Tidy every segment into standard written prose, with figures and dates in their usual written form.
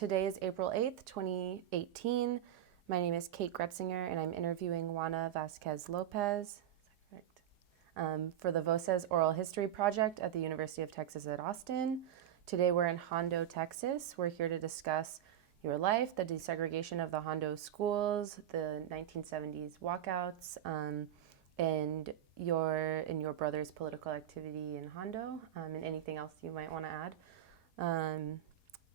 Today is April 8th, 2018. My name is Kate Gretzinger, and I'm interviewing Juana Vasquez-López. Is that correct? For the Voces Oral History Project at the University of Texas at Austin. Today we're in Hondo, Texas. We're here to discuss your life, the desegregation of the Hondo schools, the 1970s walkouts, and your brother's political activity in Hondo, and anything else you might want to add.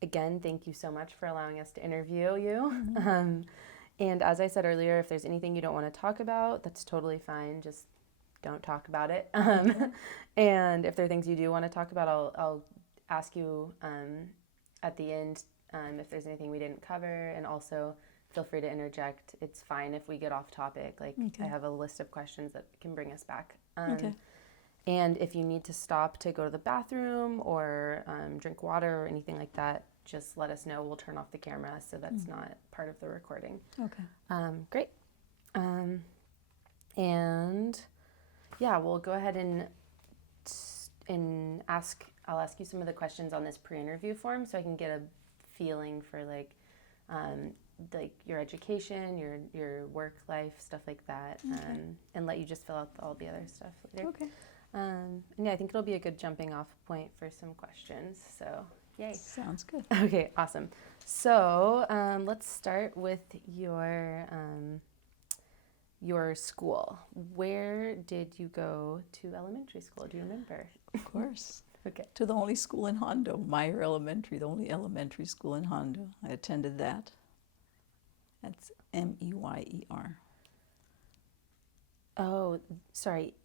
Again, thank you so much for allowing us to interview you. Mm-hmm. And as I said earlier, if there's anything you don't want to talk about, that's totally fine. Just don't talk about it. And if there are things you do want to talk about, I'll ask you at the end if there's anything we didn't cover. And also, feel free to interject. It's fine if we get off topic. I have a list of questions that can bring us back. And if you need to stop to go to the bathroom or drink water or anything like that, just let us know. We'll turn off the camera so that's not part of the recording. Okay. Great. And yeah, we'll go ahead and I'll ask you some of the questions on this pre-interview form so I can get a feeling for like your education, your work life, stuff like that, and let you just fill out all the other stuff later. Okay. And yeah, I think it'll be a good jumping off point for some questions. So, yay. Sounds good. Okay, awesome. So let's start with your school. Where did you go to elementary school? Do you remember? Of course. Okay. To the only school in Hondo, Meyer Elementary, the only elementary school in Hondo. I attended that. That's M-E-Y-E-R. Oh, sorry.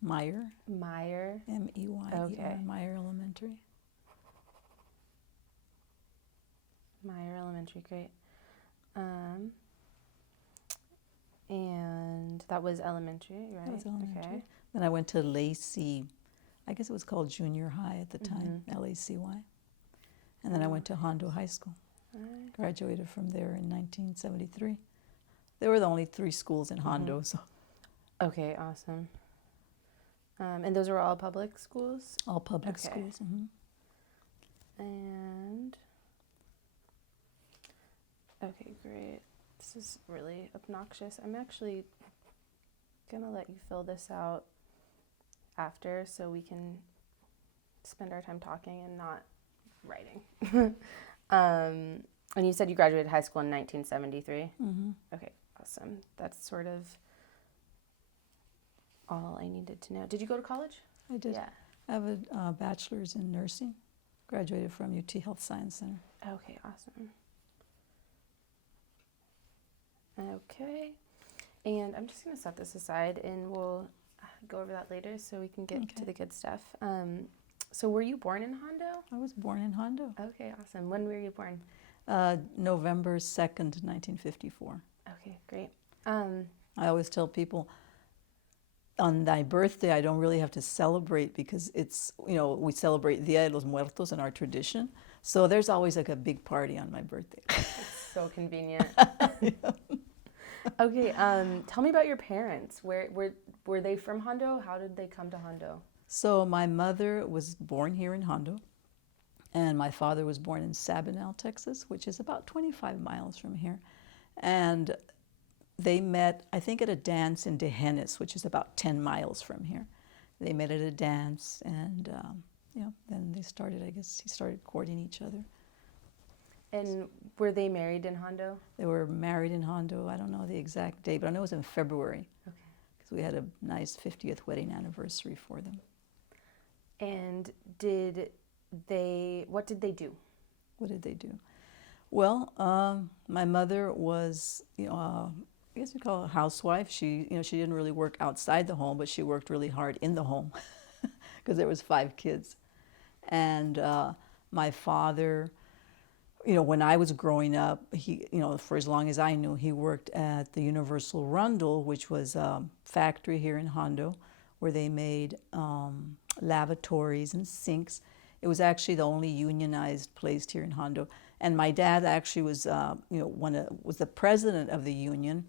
Meyer. M-E-Y-E-R. M-E-Y-E-R. Okay. Meyer Elementary. Meyer Elementary, great. And that was elementary, right? That was elementary. Okay. Then I went to Lacey, I guess it was called junior high at the time, L-A-C-Y. And then I went to Hondo High School. Right. Graduated from there in 1973. There were the only 3 schools in Hondo, so. Okay, awesome. And those were all public schools? All public Okay. schools. And, okay, great. This is really obnoxious. I'm actually going to let you fill this out after so we can spend our time talking and not writing. And you said you graduated high school in 1973? Okay, awesome. That's sort of all I needed to know. Did you go to college? I did. Yeah. I have a bachelor's in nursing. Graduated from UT Health Science Center. Okay, awesome. Okay. And I'm just going to set this aside and we'll go over that later so we can get to the good stuff. So were you born in Hondo? I was born in Hondo. Okay, awesome. When were you born? November 2nd, 1954. Okay, great. I always tell people, on my birthday, I don't really have to celebrate because it's, we celebrate Dia de los Muertos in our tradition. So there's always like a big party on my birthday. It's so convenient. Okay, tell me about your parents. Were they from Hondo? How did they come to Hondo? So my mother was born here in Hondo, and my father was born in Sabinal, Texas, which is about 25 miles from here. And they met, I think, at a dance in Dejenes, which is about 10 miles from here. They met at a dance, and then they started, he started courting each other. And were they married in Hondo? They were married in Hondo. I don't know the exact date, but I know it was in February. Okay. Because we had a nice 50th wedding anniversary for them. And what did they do? What did they do? Well, my mother was, I guess you call her a housewife. She didn't really work outside the home, but she worked really hard in the home because there was 5 kids. And my father, when I was growing up, he, for as long as I knew, he worked at the Universal Rundle, which was a factory here in Hondo, where they made lavatories and sinks. It was actually the only unionized place here in Hondo. And my dad actually was, was the president of the union.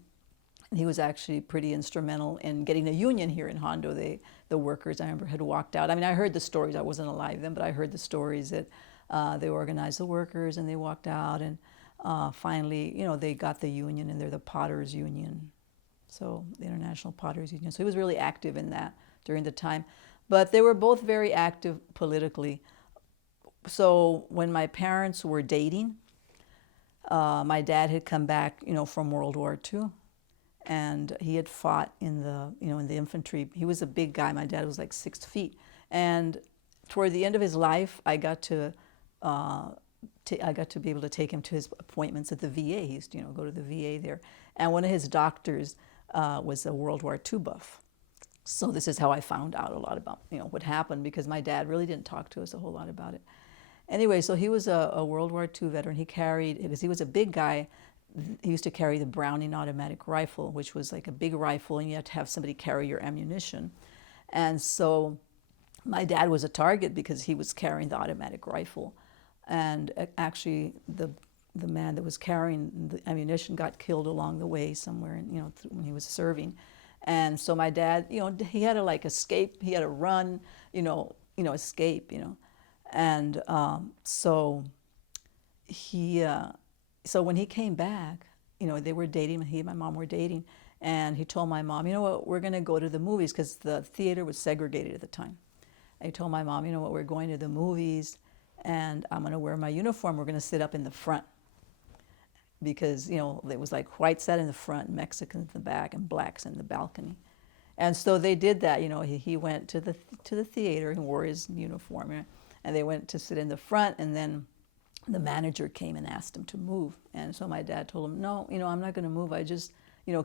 And he was actually pretty instrumental in getting a union here in Hondo. The workers, I remember, had walked out. I mean, I heard the stories. I wasn't alive then, but I heard the stories that They organized the workers and they walked out, and finally, they got the union, and they're the Potters Union, so the International Potters Union. So he was really active in that during the time. But they were both very active politically. So when my parents were dating, my dad had come back, from World War II, and he had fought in the infantry. He was a big guy. My dad was like 6 feet, and toward the end of his life, I got to be able to take him to his appointments at the VA. He used to, go to the VA there, and one of his doctors was a World War II buff. So this is how I found out a lot about what happened, because my dad really didn't talk to us a whole lot about it. Anyway, so he was a World War II veteran. He carried, because he was a big guy, he used to carry the Browning automatic rifle, which was like a big rifle, and you had to have somebody carry your ammunition. And so my dad was a target because he was carrying the automatic rifle. And actually, the man that was carrying the ammunition got killed along the way somewhere, when he was serving. And so my dad, he had to escape. He had to run, escape, And so when he came back, they were dating. He and my mom were dating, and he told my mom, "You know what? We're going to go to the movies," because the theater was segregated at the time. I told my mom, "You know what? We're going to the movies, and I'm going to wear my uniform. We're going to sit up in the front." Because, it was like whites sat in the front, Mexicans in the back, and blacks in the balcony. And so they did that. He went to the theater and wore his uniform, and they went to sit in the front, and then the manager came and asked him to move. And so my dad told him, "No, I'm not going to move. I just,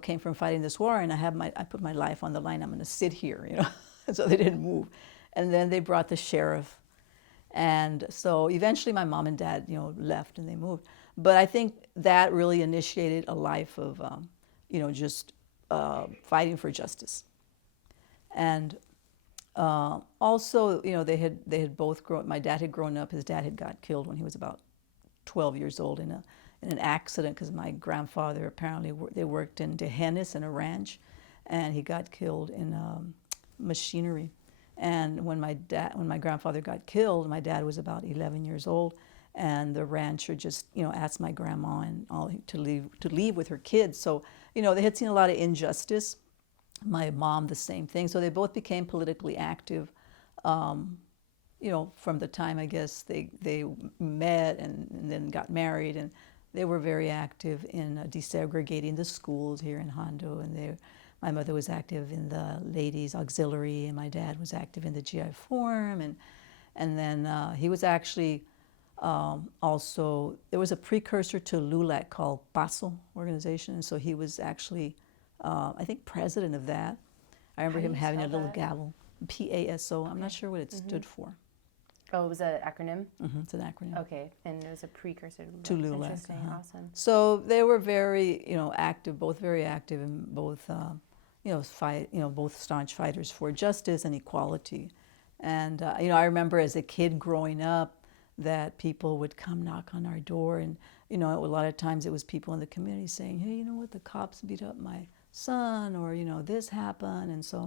came from fighting this war, and I put my life on the line. I'm going to sit here, So they didn't move. And then they brought the sheriff. And so eventually my mom and dad, left, and they moved. But I think that really initiated a life of, just fighting for justice. And also, they had both grown. My dad had grown up. His dad had got killed when he was about 12 years old in an accident, because my grandfather apparently they worked in Tejenes in a ranch, and he got killed in machinery. And when my grandfather got killed, my dad was about 11 years old. And the rancher just, asked my grandma and all to leave with her kids. So, they had seen a lot of injustice. My mom, the same thing. So they both became politically active, from the time, I guess, they met and then got married. And they were very active in desegregating the schools here in Hondo. And my mother was active in the ladies' auxiliary, and my dad was active in the GI Forum. And then he was actually... also, there was a precursor to LULAC called PASO organization, and so he was actually, I think, president of that. I remember him having a little gavel, PASO. Okay. I'm not sure what it stood for. Oh, it was an acronym? Mm-hmm, it's an acronym. Okay, and it was a precursor to LULAC. Interesting, awesome. So they were very, active, both very active, and both, both staunch fighters for justice and equality. And, I remember as a kid growing up, that people would come knock on our door, and a lot of times it was people in the community saying, "Hey, you know what, the cops beat up my son," or this happened. And so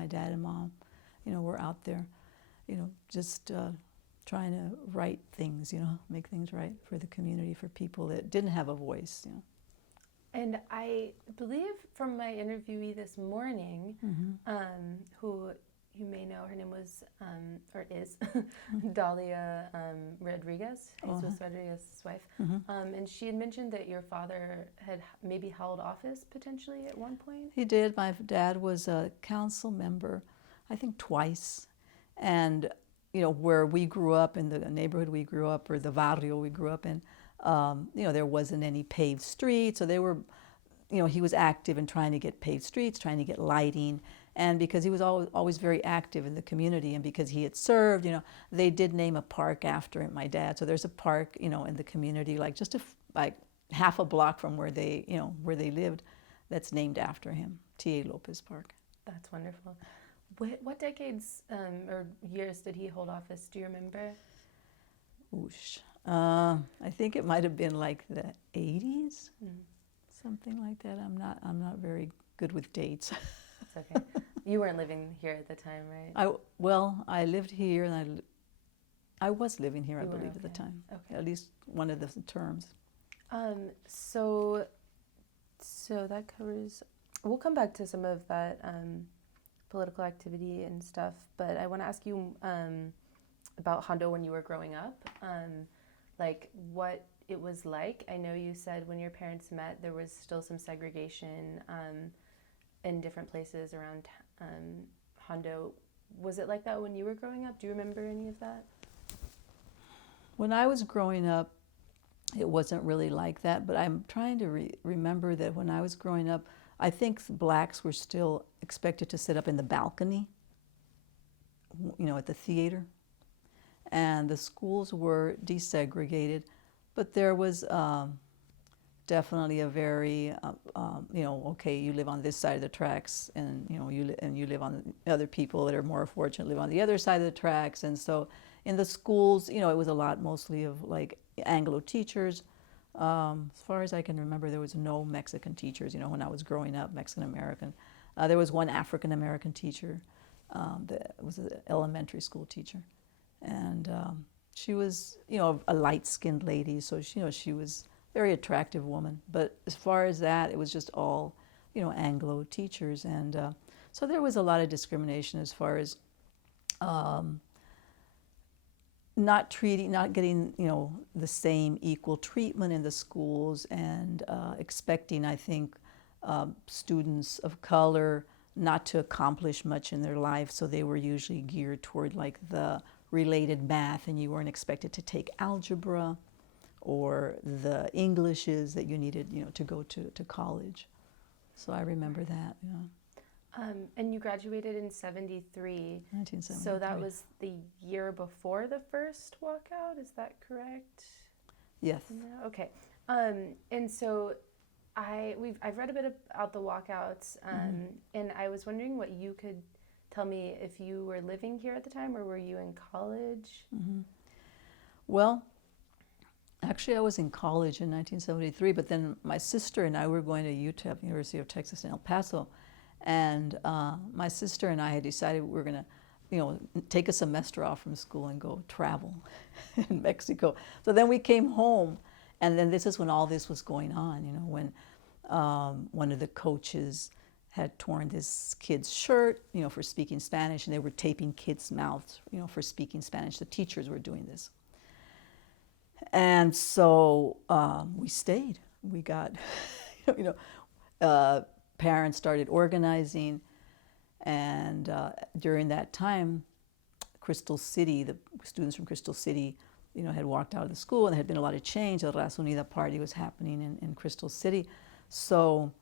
my dad and mom were out there just trying to right things, make things right for the community, for people that didn't have a voice. And I believe from my interviewee this morning, who you may know, her name was, or is, Dahlia Rodriguez, Jesus Rodriguez's wife. And she had mentioned that your father had maybe held office potentially at one point. He did. My dad was a council member, I think twice. And, where we grew up, in the neighborhood we grew up, or the barrio we grew up in, there wasn't any paved streets. So they were, he was active in trying to get paved streets, trying to get lighting. And because he was always very active in the community, and because he had served, they did name a park after him, my dad. So there's a park, in the community, just half a block from where they lived, that's named after him, T.A. Lopez Park. That's wonderful. What decades or years did he hold office? Do you remember? Oosh. I think it might have been like the 80s, something like that. I'm not very good with dates. It's okay. You weren't living here at the time, right? I lived here, and I was living here, I You were, believe, at the okay. time. Okay. At least one of the terms. So that covers. We'll come back to some of that political activity and stuff, but I want to ask you about Hondo when you were growing up, like what it was like. I know you said when your parents met, there was still some segregation in different places around Hondo. Was it like that when you were growing up? Do you remember any of that? When I was growing up, it wasn't really like that, but I'm trying to remember that when I was growing up, I think blacks were still expected to sit up in the balcony, you know, at the theater. And the schools were desegregated, but there was definitely a very, you know, okay, you live on this side of the tracks, and you know, you live on the other people that are more fortunate live on the other side of the tracks. And so in the schools, you know, it was a lot mostly of like Anglo teachers. As far as I can remember, there was no Mexican teachers, you know, when I was growing up, Mexican American. There was one African American teacher that was an elementary school teacher. And she was, you know, a light-skinned lady, so she, you know, she was a very attractive woman. But as far as that, it was just all, you know, Anglo teachers. And so there was a lot of discrimination as far as not getting, you know, the same equal treatment in the schools, and expecting, I think, students of color not to accomplish much in their life. So they were usually geared toward like the related math, and you weren't expected to take algebra or the Englishes that you needed, you know, to go to college. So I remember that, you know. And you graduated in 73. 1973. So that was the year before the first walkout, is that correct? Yes. No? Okay. And so I've read a bit about the walkouts, and I was wondering what you could tell me if you were living here at the time, or were you in college? Well, actually, I was in college in 1973, but then my sister and I were going to UTEP, University of Texas in El Paso, and my sister and I had decided we were going to, you know, take a semester off from school and go travel in Mexico. So then we came home, and then this is when all this was going on, you know, when one of the coaches had torn this kid's shirt, you know, for speaking Spanish, and they were taping kids' mouths, you know, for speaking Spanish. The teachers were doing this. And so we stayed. We got, you know, parents started organizing, and during that time, Crystal City, the students from Crystal City, you know, had walked out of the school, and there had been a lot of change. The Raza Unida party was happening in Crystal City. So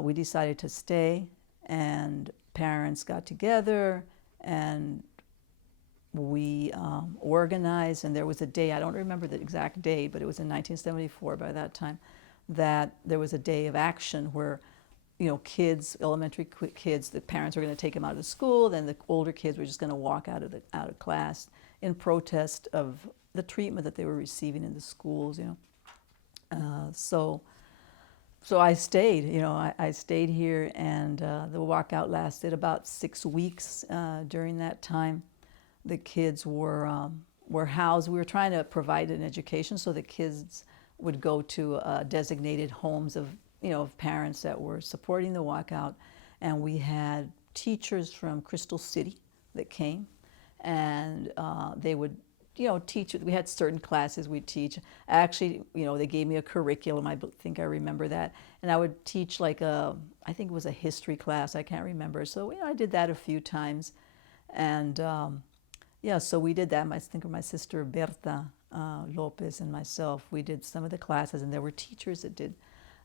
we decided to stay, and parents got together, and we organized, and there was a day, I don't remember the exact day, but it was in 1974 by that time, that there was a day of action where, you know, kids, elementary kids, the parents were going to take them out of school, then the older kids were just going to walk out of class in protest of the treatment that they were receiving in the schools, you know. So I stayed, you know, I stayed here, and the walkout lasted about 6 weeks. During that time, the kids were housed. We were trying to provide an education, so the kids would go to designated homes of, you know, of parents that were supporting the walkout. And we had teachers from Crystal City that came, and they would, you know, teach. We had certain classes we'd teach. Actually, you know, they gave me a curriculum. I think I remember that. And I would teach like I think it was a history class. I can't remember. So, you know, I did that a few times. And yeah, so we did that. I think my sister Berta Lopez and myself, we did some of the classes, and there were teachers that did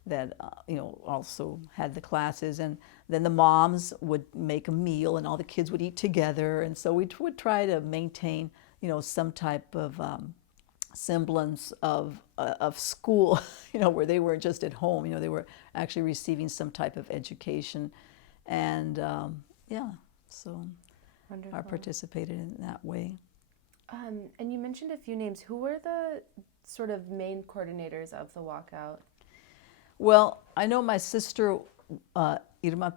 that, you know, also had the classes. And then the moms would make a meal, and all the kids would eat together. And so we would try to maintain, you know, some type of semblance of school, you know, where they weren't just at home, you know, they were actually receiving some type of education. And yeah, so Wonderful. I participated in that way. And you mentioned a few names. Who were the sort of main coordinators of the walkout? Well, I know my sister, Irma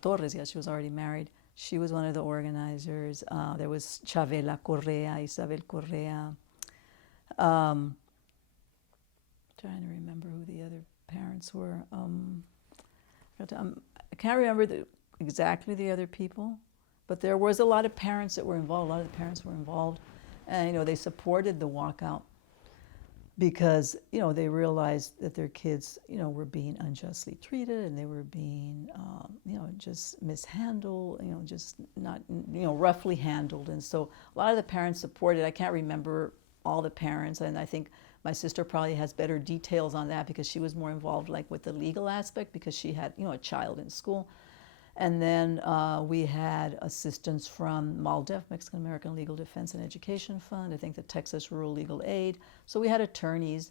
Torres, yeah, she was already married. She was one of the organizers. There was Chavela Correa, Isabel Correa. Trying to remember who the other parents were. I can't remember exactly the other people, but there was a lot of parents that were involved. A lot of the parents were involved, and they supported the walkout because they realized that their kids were being unjustly treated, and they were being just mishandled, just not roughly handled. And so a lot of the parents supported. I can't remember all the parents, and I think my sister probably has better details on that because she was more involved like with the legal aspect because she had a child in school. And then we had assistance from MALDEF, Mexican American Legal Defense and Education Fund, I think the Texas Rural Legal Aid. So we had attorneys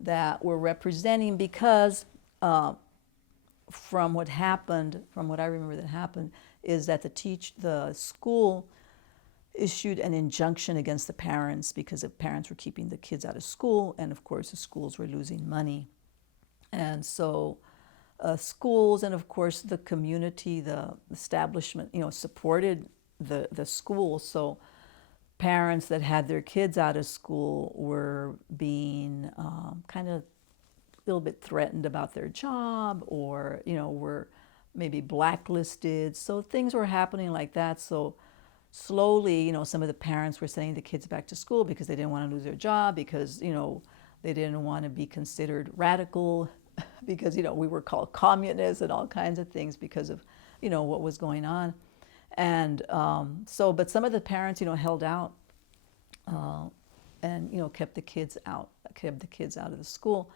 that were representing because from what happened, from what I remember that happened, is that the school issued an injunction against the parents because the parents were keeping the kids out of school, and of course the schools were losing money. And so schools and of course the community, the establishment, supported the school. So parents that had their kids out of school were being kind of a little bit threatened about their job, or were maybe blacklisted. So things were happening like that. So slowly, some of the parents were sending the kids back to school because they didn't want to lose their job, because they didn't want to be considered radical, because we were called communists and all kinds of things because of what was going on. And but some of the parents held out and kept the kids out of the school.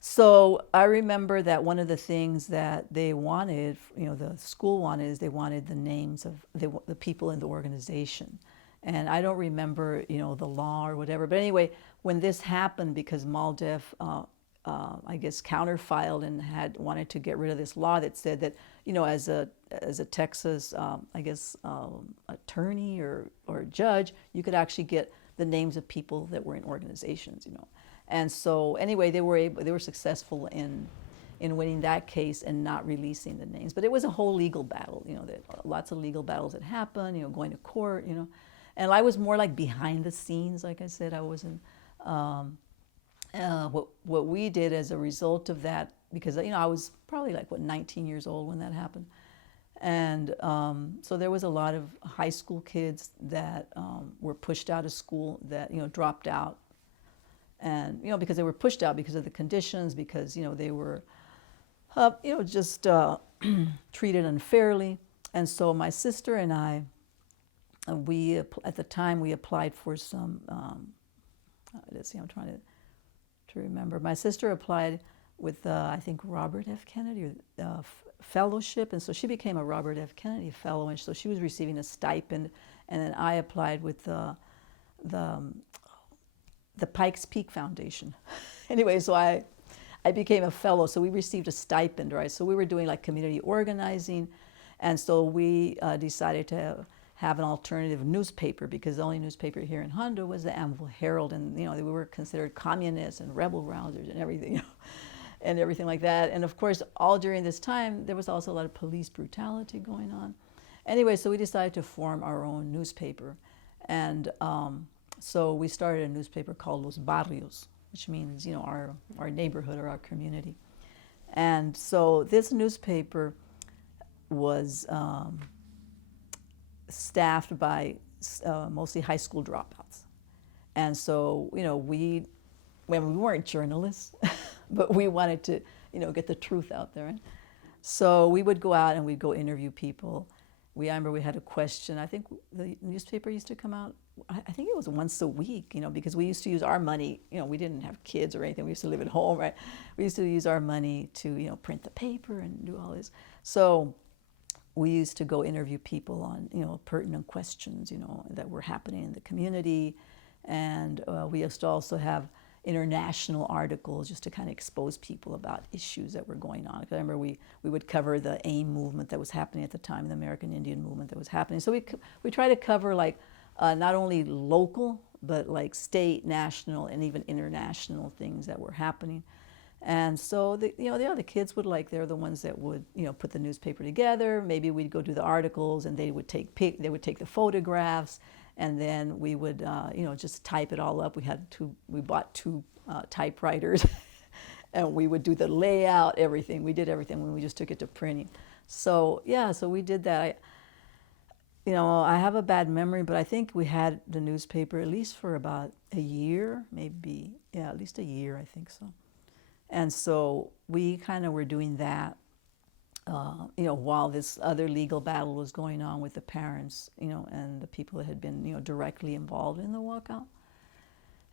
So I remember that one of the things that they wanted, the school wanted, is they wanted the names of the people in the organization. And I don't remember, the law or whatever. But anyway, when this happened, because MALDEF, I guess, counterfiled and wanted to get rid of this law that said that, as a Texas, attorney or judge, you could actually get the names of people that were in organizations, And so anyway, they were successful in winning that case and not releasing the names. But it was a whole legal battle, lots of legal battles that happened, going to court, And I was more like behind the scenes, like I said. I wasn't, what we did as a result of that, because, I was probably 19 years old when that happened. And so there was a lot of high school kids that were pushed out of school, that, dropped out. And, because they were pushed out because of the conditions, because, they were, just treated unfairly. And so my sister and I, at the time, we applied for some, let's see, I'm trying to remember. My sister applied with, I think, Robert F. Kennedy, or fellowship. And so she became a Robert F. Kennedy fellow. And so she was receiving a stipend. And then I applied with the Pikes Peak Foundation. Anyway, so I became a fellow, so we received a stipend, right? So we were doing community organizing, and so we decided to have an alternative newspaper, because the only newspaper here in Hondo was the Anvil Herald, and we were considered communists and rebel rousers and everything, and everything like that. And of course, all during this time, there was also a lot of police brutality going on. Anyway, so we decided to form our own newspaper, and so we started a newspaper called Los Barrios, which means, our neighborhood or our community. And so this newspaper was staffed by mostly high school dropouts. And so, we weren't journalists, but we wanted to, get the truth out there. Right? So we would go out and we'd go interview people. I remember we had a question. I think the newspaper used to come out, I think it was once a week, because we used to use our money. We didn't have kids or anything. We used to live at home, right? We used to use our money to, print the paper and do all this. So we used to go interview people on, pertinent questions, that were happening in the community. And we used to also have international articles just to kind of expose people about issues that were going on. I remember we would cover the AIM movement that was happening at the time, the American Indian movement that was happening. So we try to cover not only local, but state, national, and even international things that were happening. And so the other kids would they're the ones that would put the newspaper together. Maybe we'd go do the articles, and they would take the photographs, and then we would just type it all up. We bought two typewriters, and we would do the layout, everything. We did everything when we just took it to printing. So yeah, so we did that. I have a bad memory, but I think we had the newspaper at least for about a year, maybe, yeah, at least a year, I think so. And so we kind of were doing that, while this other legal battle was going on with the parents, and the people that had been, directly involved in the walkout.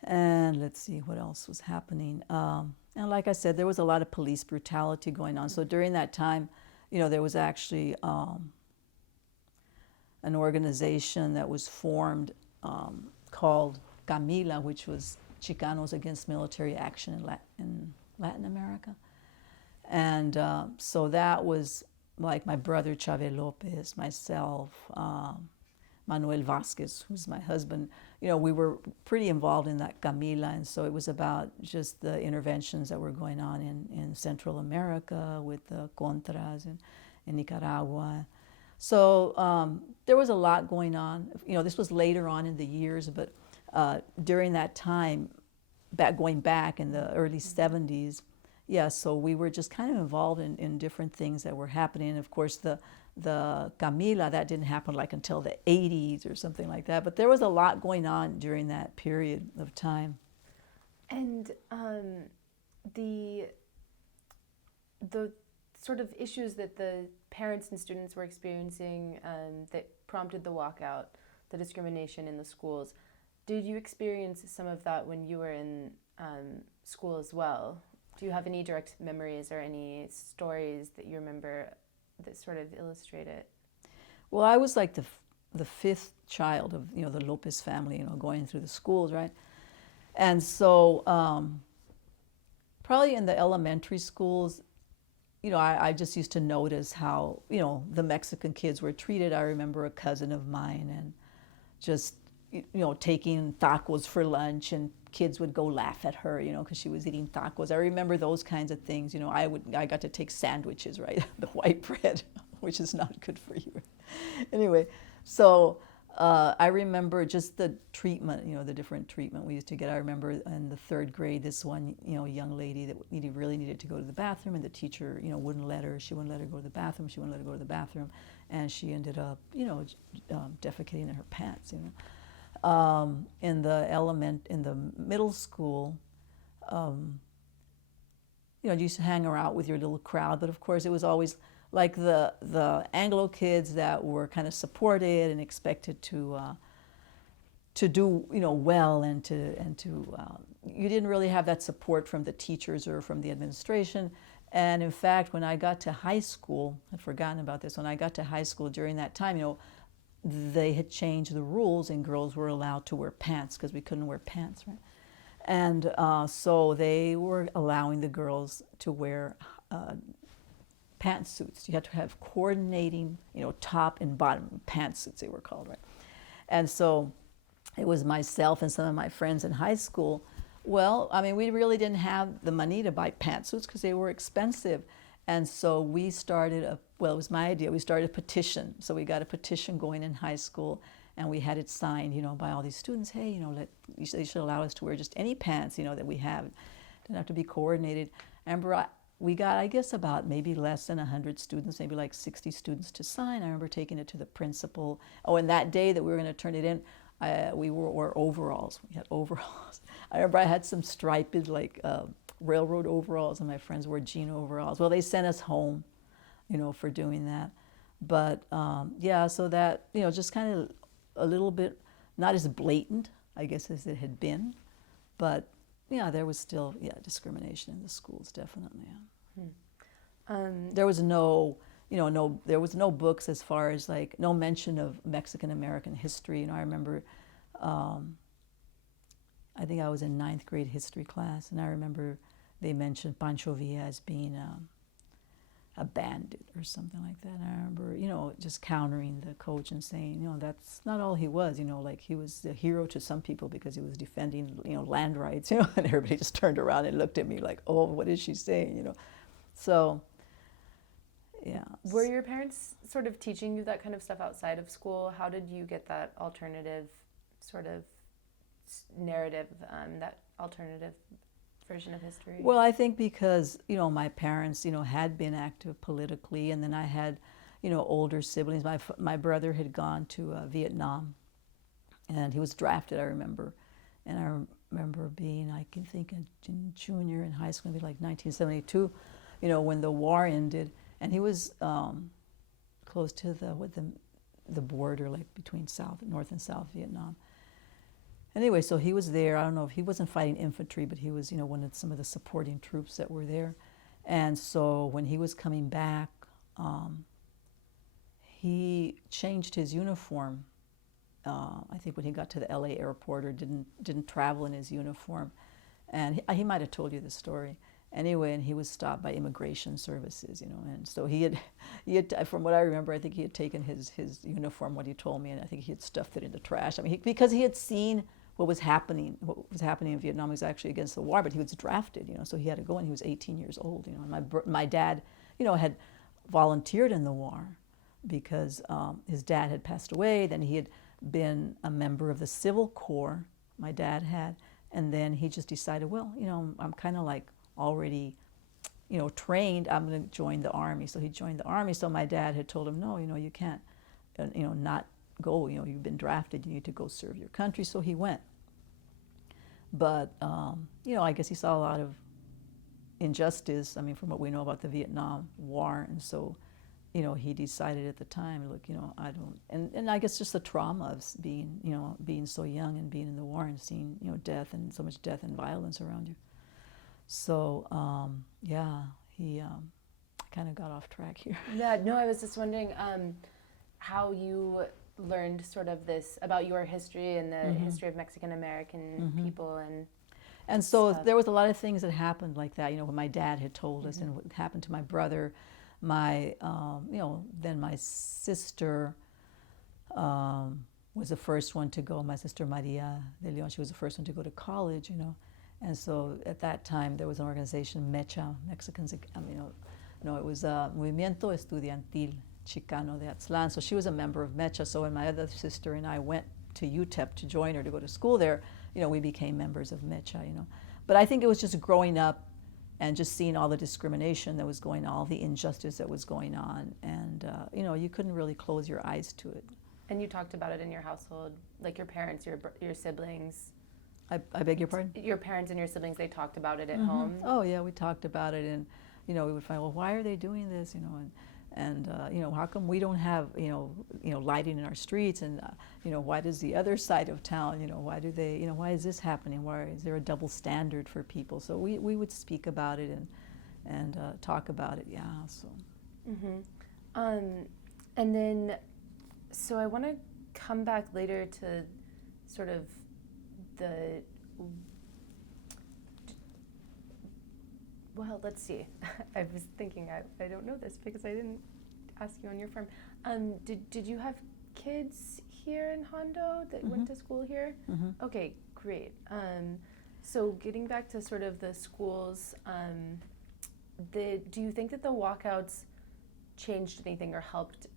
And let's see what else was happening. And like I said, there was a lot of police brutality going on. So during that time, there was actually an organization that was formed called Camila, which was Chicanos Against Military Action in Latin America. And so that was like my brother Vasquez-López, myself, Manuel Vasquez, who's my husband. We were pretty involved in that Camila, and so it was about just the interventions that were going on in Central America with the Contras in Nicaragua. So there was a lot going on. This was later on in the years, but during that time, going back in the early 70s, yeah, so we were just kind of involved in different things that were happening. And of course, the Camila, that didn't happen like until the 80s or something like that. But there was a lot going on during that period of time. And the sort of issues that the parents and students were experiencing that prompted the walkout, the discrimination in the schools, did you experience some of that when you were in school as well? Do you have any direct memories or any stories that you remember that sort of illustrate it? Well, I was like the fifth child of the Lopez family, going through the schools, right? And so probably in the elementary schools, I just used to notice how the Mexican kids were treated. I remember a cousin of mine and just taking tacos for lunch, and kids would go laugh at her, because she was eating tacos. I remember those kinds of things. I got to take sandwiches, right? The white bread, which is not good for you. Anyway, so I remember just the treatment, the different treatment we used to get. I remember in the third grade, this one, young lady that really needed to go to the bathroom, and the teacher, wouldn't let her. She wouldn't let her go to the bathroom. She wouldn't let her go to the bathroom, and she ended up, defecating in her pants, in the middle school, you used to hang around with your little crowd, but of course it was always like the Anglo kids that were kind of supported and expected to do well, and to you didn't really have that support from the teachers or from the administration. And in fact, when I got to high school, I'd forgotten about this. When I got to high school during that time, they had changed the rules, and girls were allowed to wear pants because we couldn't wear pants, right? And so they were allowing the girls to wear pantsuits. You had to have coordinating, top and bottom pantsuits, they were called, right? And so it was myself and some of my friends in high school. Well, I mean, we really didn't have the money to buy pantsuits because they were expensive. And so we started it was my idea. We started a petition. So we got a petition going in high school, and we had it signed, by all these students. Hey, they should allow us to wear just any pants, that we have. Didn't have to be coordinated. I remember we got, I guess, about maybe less than 100 students, maybe like 60 students to sign. I remember taking it to the principal. Oh, and that day that we were going to turn it in, we wore overalls. We had overalls. I remember I had some striped, railroad overalls, and my friends wore jean overalls. Well, they sent us home, for doing that. But yeah, so that, just kind of a little bit, not as blatant, I guess, as it had been. But yeah, there was still, discrimination in the schools, definitely. Yeah. There was no, there was no books as far as no mention of Mexican American history. I remember, I think I was in 9th grade history class, and I remember they mentioned Pancho Villa as being a bandit or something like that. And I remember, just countering the coach and saying, that's not all he was, like he was a hero to some people because he was defending, land rights, and everybody just turned around and looked at me like, oh, what is she saying, So, yeah. Were your parents sort of teaching you that kind of stuff outside of school? How did you get that alternative sort of narrative, that alternative version of history? Well, I think because, my parents, had been active politically, and then I had, older siblings. My brother had gone to Vietnam, and he was drafted, I remember. And I remember being, I can think, a junior in high school, maybe like 1972, when the war ended. And he was close to the border, like between North and South Vietnam. Anyway, so he was there. I don't know if he wasn't fighting infantry, but he was, one of some of the supporting troops that were there. And so when he was coming back, he changed his uniform. I think when he got to the LA airport, or didn't travel in his uniform. And he might have told you the story. Anyway, and he was stopped by immigration services, and so he had, from what I remember, I think he had taken his uniform, what he told me, and I think he had stuffed it in the trash. I mean, because he had seen what was happening in Vietnam. He was actually against the war, but he was drafted, so he had to go, and he was 18 years old, and my dad, had volunteered in the war because his dad had passed away. Then he had been a member of the Civil Corps, my dad had, and then he just decided, well, I'm kind of like already, trained, I'm going to join the Army. So he joined the Army. So my dad had told him, no, you can't, not go. You've been drafted. You need to go serve your country. So he went. But, I guess he saw a lot of injustice, from what we know about the Vietnam War. And so, he decided at the time, look, I don't, and I guess just the trauma of being so young and being in the war and seeing, death and so much death and violence around you. So, he kind of got off track here. Yeah, no, I was just wondering how you learned sort of this about your history and the history of Mexican American people and so stuff. There was a lot of things that happened like that, when my dad had told us, and what happened to my brother, then my sister was the first one to go. My sister Maria de Leon, she was the first one to go to college, And so at that time, there was an organization, MECHA, Mexicans, it was Movimiento Estudiantil Chicano de Aztlán. So she was a member of MECHA. So when my other sister and I went to UTEP to join her to go to school there, we became members of MECHA, But I think it was just growing up and just seeing all the discrimination that was going on, all the injustice that was going on. And, you couldn't really close your eyes to it. And you talked about it in your household, like your parents, your siblings. I beg your pardon? Your parents and your siblings, they talked about it at home? Oh, yeah, we talked about it, and, we would find, well, why are they doing this, and how come we don't have, lighting in our streets, and, why does the other side of town, why do they, why is this happening? Why is there a double standard for people? So we would speak about it and talk about it, yeah, so. And then, so I want to come back later to sort of well, let's see. I was thinking, I don't know this because I didn't ask you on your farm. Did you have kids here in Hondo that went to school here? Okay, great. So getting back to sort of the schools, do you think that the walkouts changed anything or helped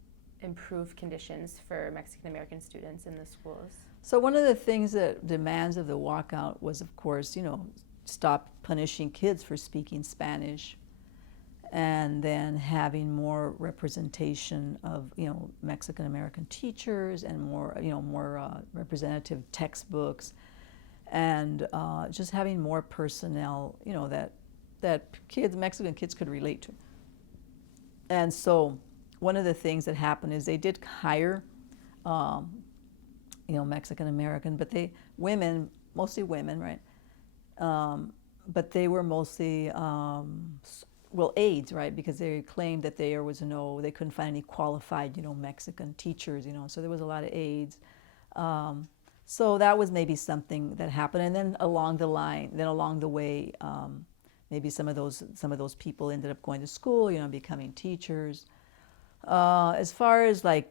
improve conditions for Mexican American students in the schools? So one of the things that demands of the walkout was, of course, stop punishing kids for speaking Spanish, and then having more representation of, Mexican American teachers, and more representative textbooks, and just having more personnel, that Mexican kids could relate to. And so one of the things that happened is they did hire Mexican American, but mostly women, right? But they were mostly, aides, right? Because they claimed that they couldn't find any qualified, Mexican teachers, so there was a lot of aides. So that was maybe something that happened. And then along the way, maybe some of those people ended up going to school, becoming teachers. As far as like,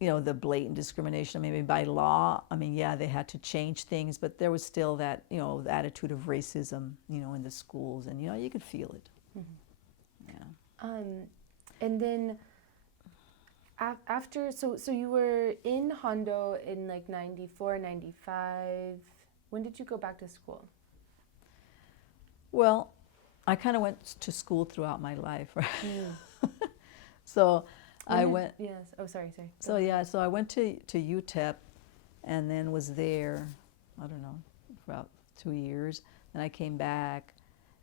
the blatant discrimination, maybe by law, I mean, yeah, they had to change things, but there was still that, the attitude of racism, in the schools, and, you could feel it. Mm-hmm. Yeah. And then after, so you were in Hondo in like 94, 95. When did you go back to school? Well, I kind of went to school throughout my life, right? So I went. Yes. Oh, sorry. So yeah, so I went to UTEP, and then was there, I don't know, for about 2 years. Then I came back,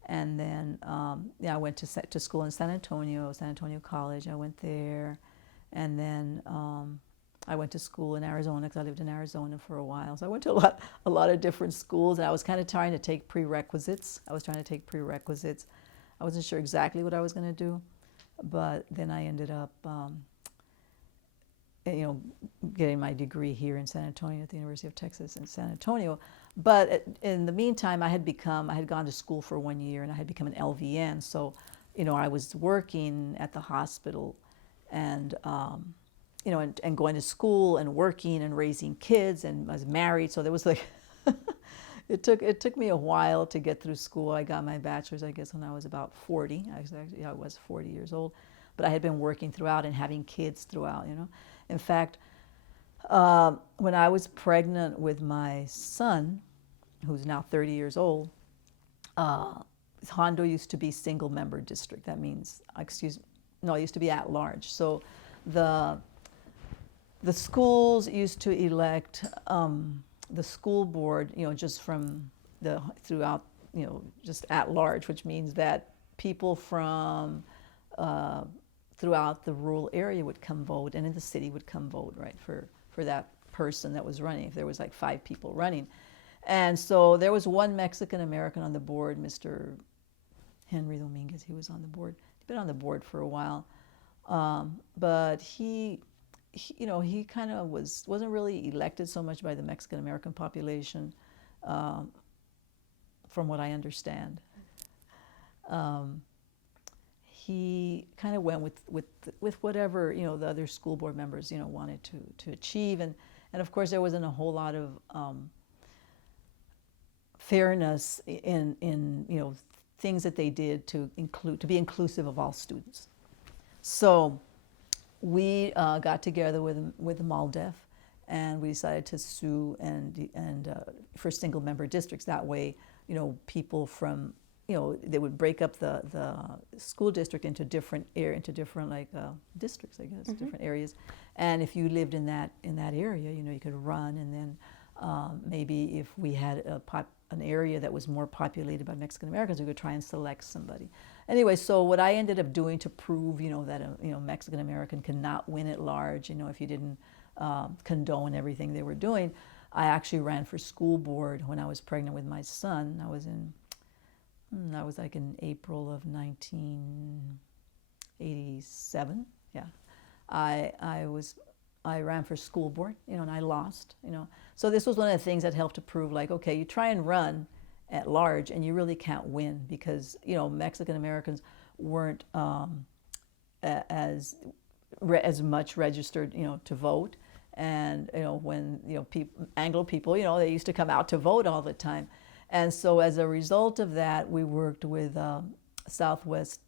and then I went to school in San Antonio College. I went there, and then I went to school in Arizona because I lived in Arizona for a while. So I went to a lot of different schools, and I was kind of trying to take prerequisites. I wasn't sure exactly what I was going to do, but then I ended up, getting my degree here in San Antonio at the University of Texas in San Antonio. But in the meantime, I had gone to school for 1 year, and I had become an LVN. So, I was working at the hospital, and and going to school and working and raising kids, and I was married. So there was like, it took me a while to get through school. I got my bachelor's, I guess, when I was about 40. I was 40 years old, but I had been working throughout and having kids throughout. In fact, when I was pregnant with my son, who's now 30 years old, Hondo used to be single member district. That means, it used to be at large. So the schools used to elect the school board, just from throughout, just at large, which means that people from throughout the rural area would come vote, and in the city would come vote, right, for that person that was running, if there was like 5 people running. And so there was one Mexican American on the board, Mr. Henry Dominguez. He was on the board. He'd been on the board for a while, but he kind of wasn't really elected so much by the Mexican American population, from what I understand. He kind of went with whatever the other school board members wanted to achieve, and of course there wasn't a whole lot of fairness in things that they did to be inclusive of all students. So we got together with MALDEF, and we decided to sue and for single member districts. That way, people from they would break up the school district into different like districts, I guess, different areas. And if you lived in that area, you could run, and then maybe if we had an area that was more populated by Mexican Americans, we could try and select somebody. Anyway, so what I ended up doing to prove, that a Mexican American could not win at large, if you didn't condone everything they were doing, I actually ran for school board when I was pregnant with my son. That was like in April of 1987. Yeah, I ran for school board, and I lost. So this was one of the things that helped to prove, like, okay, you try and run at large, and you really can't win because Mexican Americans weren't as much registered to vote, and when Anglo people they used to come out to vote all the time, and so as a result of that, we worked with Southwest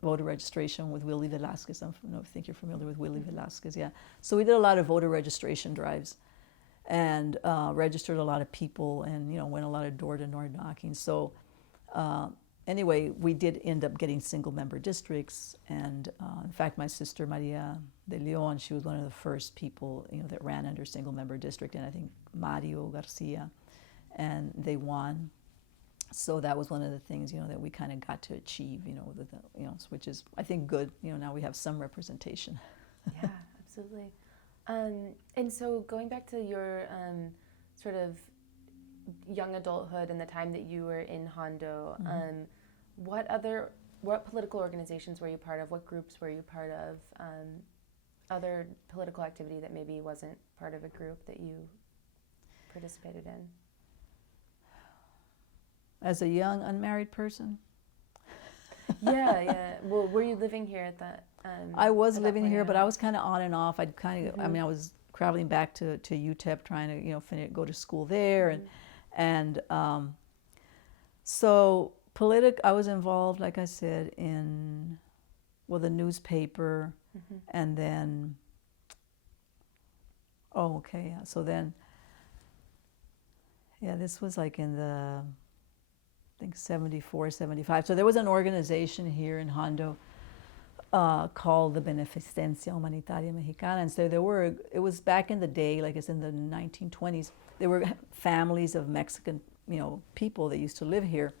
voter registration with Willie Velasquez. I think you're familiar with Willie Velasquez, yeah. So we did a lot of voter registration drives, and registered a lot of people, and went a lot of door-to-door knocking. So anyway, we did end up getting single-member districts, and in fact, my sister Maria de Leon, she was one of the first people that ran under single-member district, and I think Mario Garcia, and they won. So that was one of the things that we kind of got to achieve, which is, I think, good. Now we have some representation. Yeah, absolutely. And so going back to your sort of young adulthood and the time that you were in Hondo, what political organizations were you part of? What groups were you part of? Other political activity that maybe wasn't part of a group that you participated in? as a young unmarried person. Yeah, yeah. Well, were you living here at that? I was at that living point here, in but your I life? was kind of on and off. I'd kind of, I mean, I was traveling back to UTEP, trying to, finish, go to school there, and so I was involved, like I said, in the newspaper, and then, oh, okay, yeah. So then, yeah, this was like in the, I think 74, 75. So there was an organization here in Hondo called the Beneficencia Humanitaria Mexicana. And so it was back in the day, like it's in the 1920s, there were families of Mexican, people that used to live here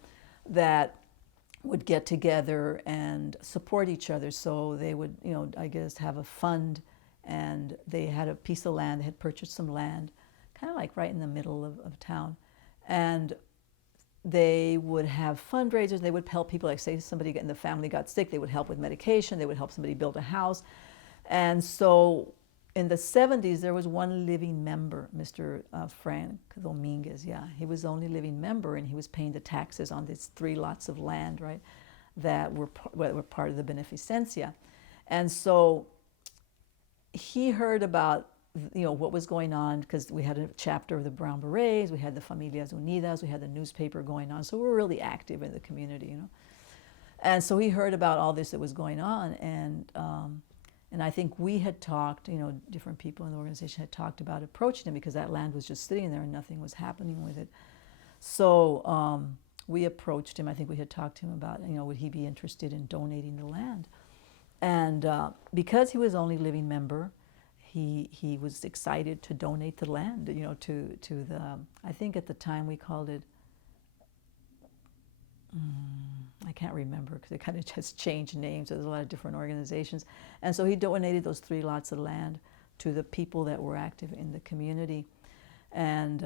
that would get together and support each other. So they would, I guess, have a fund, and they had a piece of land, they had purchased some land, kind of like right in the middle of town. And they would have fundraisers. They would help people, like say somebody in the family got sick, they would help with medication, they would help somebody build a house. And so in the 70s, there was one living member, Mr. Frank Dominguez, yeah. He was the only living member, and he was paying the taxes on these 3 lots of land, right, that were part of the Beneficencia. And so he heard about what was going on, because we had a chapter of the Brown Berets, we had the Familias Unidas, we had the newspaper going on, so we were really active in the community, And so he heard about all this that was going on, and I think we had talked, different people in the organization had talked about approaching him, because that land was just sitting there and nothing was happening with it. So we approached him. I think we had talked to him about, would he be interested in donating the land? And because he was only living member, he was excited to donate the land, to the, I think at the time we called it, I can't remember, because it kind of just changed names. There's a lot of different organizations. And so he donated those 3 lots of land to the people that were active in the community. And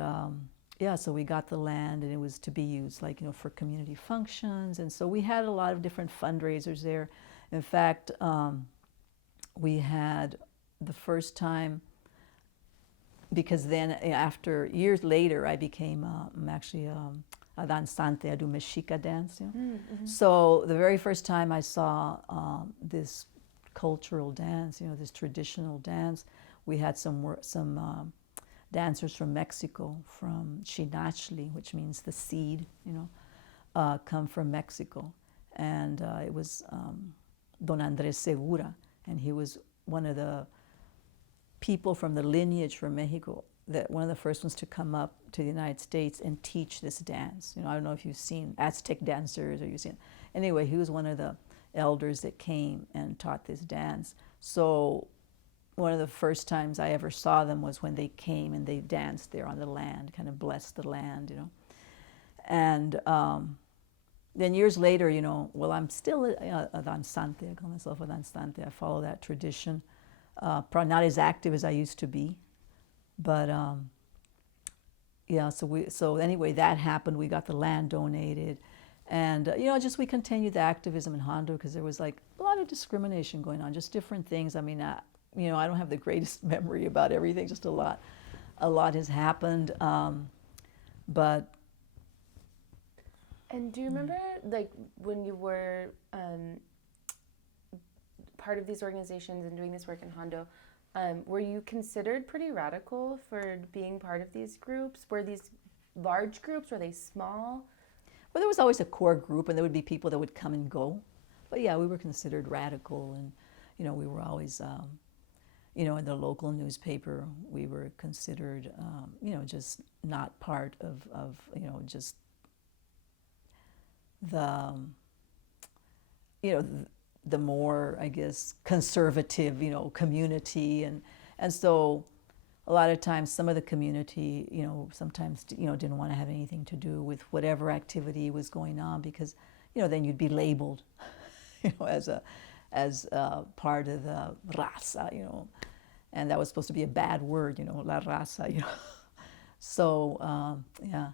yeah, so we got the land, and it was to be used, like, for community functions. And so we had a lot of different fundraisers there. In fact, we had the first time, because then after years later, I became actually a danzante. I do Mexica dance. So the very first time I saw this cultural dance, this traditional dance, we had some dancers from Mexico, from Chinachli, which means the seed, come from Mexico. And it was Don Andres Segura, and he was one of the people from the lineage from Mexico, that one of the first ones to come up to the United States and teach this dance. I don't know if you've seen Aztec dancers, or you've seen, anyway, he was one of the elders that came and taught this dance. So one of the first times I ever saw them was when they came and they danced there on the land, kind of blessed the land, And then years later, I'm still a danzante. I call myself a danzante. I follow that tradition. Probably not as active as I used to be, but yeah. So anyway, that happened. We got the land donated, and just we continued the activism in Hondo, because there was like a lot of discrimination going on, just different things. I mean, I don't have the greatest memory about everything. Just a lot has happened, but. And do you remember, like, when you were part of these organizations and doing this work in Hondo, were you considered pretty radical for being part of these groups? Were these large groups? Were they small? Well, there was always a core group, and there would be people that would come and go. But yeah, we were considered radical, and we were always, in the local newspaper, we were considered, just not part of just the, the more, I guess, conservative, community, and so a lot of times some of the community, sometimes, didn't want to have anything to do with whatever activity was going on, because, then you'd be labeled, as part of the raza, and that was supposed to be a bad word, la raza, So, yeah.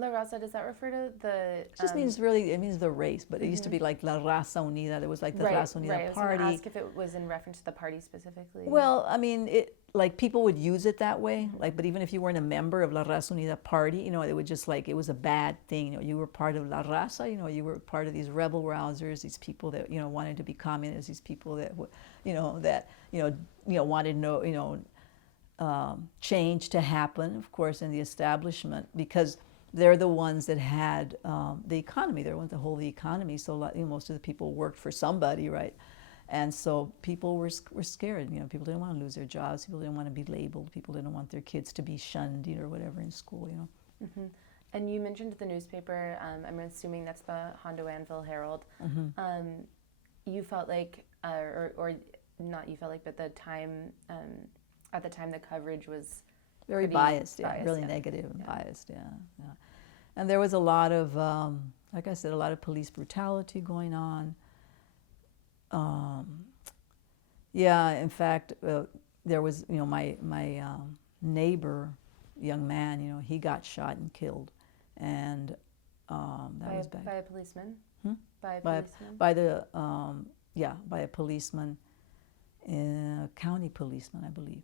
La Raza, does that refer to the? It just means really, it means the race, but it used to be like La Raza Unida. There was like the Raza Unida right. I was party. going to ask if it was in reference to the party specifically. Well, I mean, it like people would use it that way. Like, but even if you weren't a member of La Raza Unida party, you know, it would just like it was a bad thing. You know, you were part of La Raza. You know, you were part of these rebel rousers, these people that wanted to be communists, these people that wanted change to happen. Of course, in the establishment, because they're the ones that had the economy. They're the ones that hold the economy. So most of the people worked for somebody, right? And so people were scared. You know, people didn't want to lose their jobs. People didn't want to be labeled. People didn't want their kids to be shunned, or whatever in school. You know. Mm-hmm. And you mentioned the newspaper. I'm assuming that's the Hondo Anvil Herald. Mm-hmm. You felt like, or not you felt like, but the time at the time the coverage was very biased, really negative and biased, yeah. And there was a lot of, like I said, a lot of police brutality going on. In fact, there was, my neighbor, young man, he got shot and killed, and that was back by a policeman. By a policeman, a county policeman, I believe.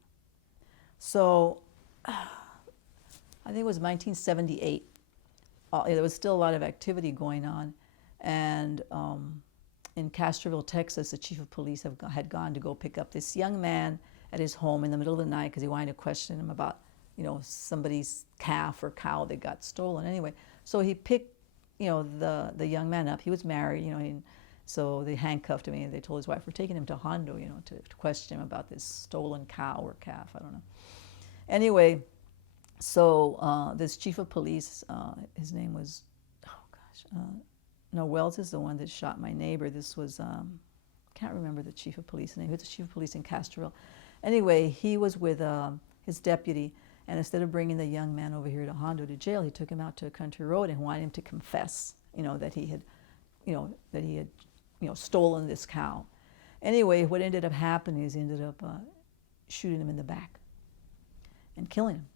So, I think it was 1978. There was still a lot of activity going on, and in Castroville, Texas, the chief of police had gone to go pick up this young man at his home in the middle of the night because he wanted to question him about, somebody's calf or cow that got stolen. Anyway, so he picked, the young man up. He was married, so they handcuffed him and they told his wife, "We're taking him to Hondo, to question him about this stolen cow or calf, I don't know." Anyway, so this chief of police, his name was, Wells is the one that shot my neighbor. This was, can't remember the chief of police name. He was the chief of police in Castroville. Anyway, he was with his deputy, and instead of bringing the young man over here to Hondo to jail, he took him out to a country road and wanted him to confess, that he had, stolen this cow. Anyway, what ended up happening is he ended up shooting him in the back and killing him.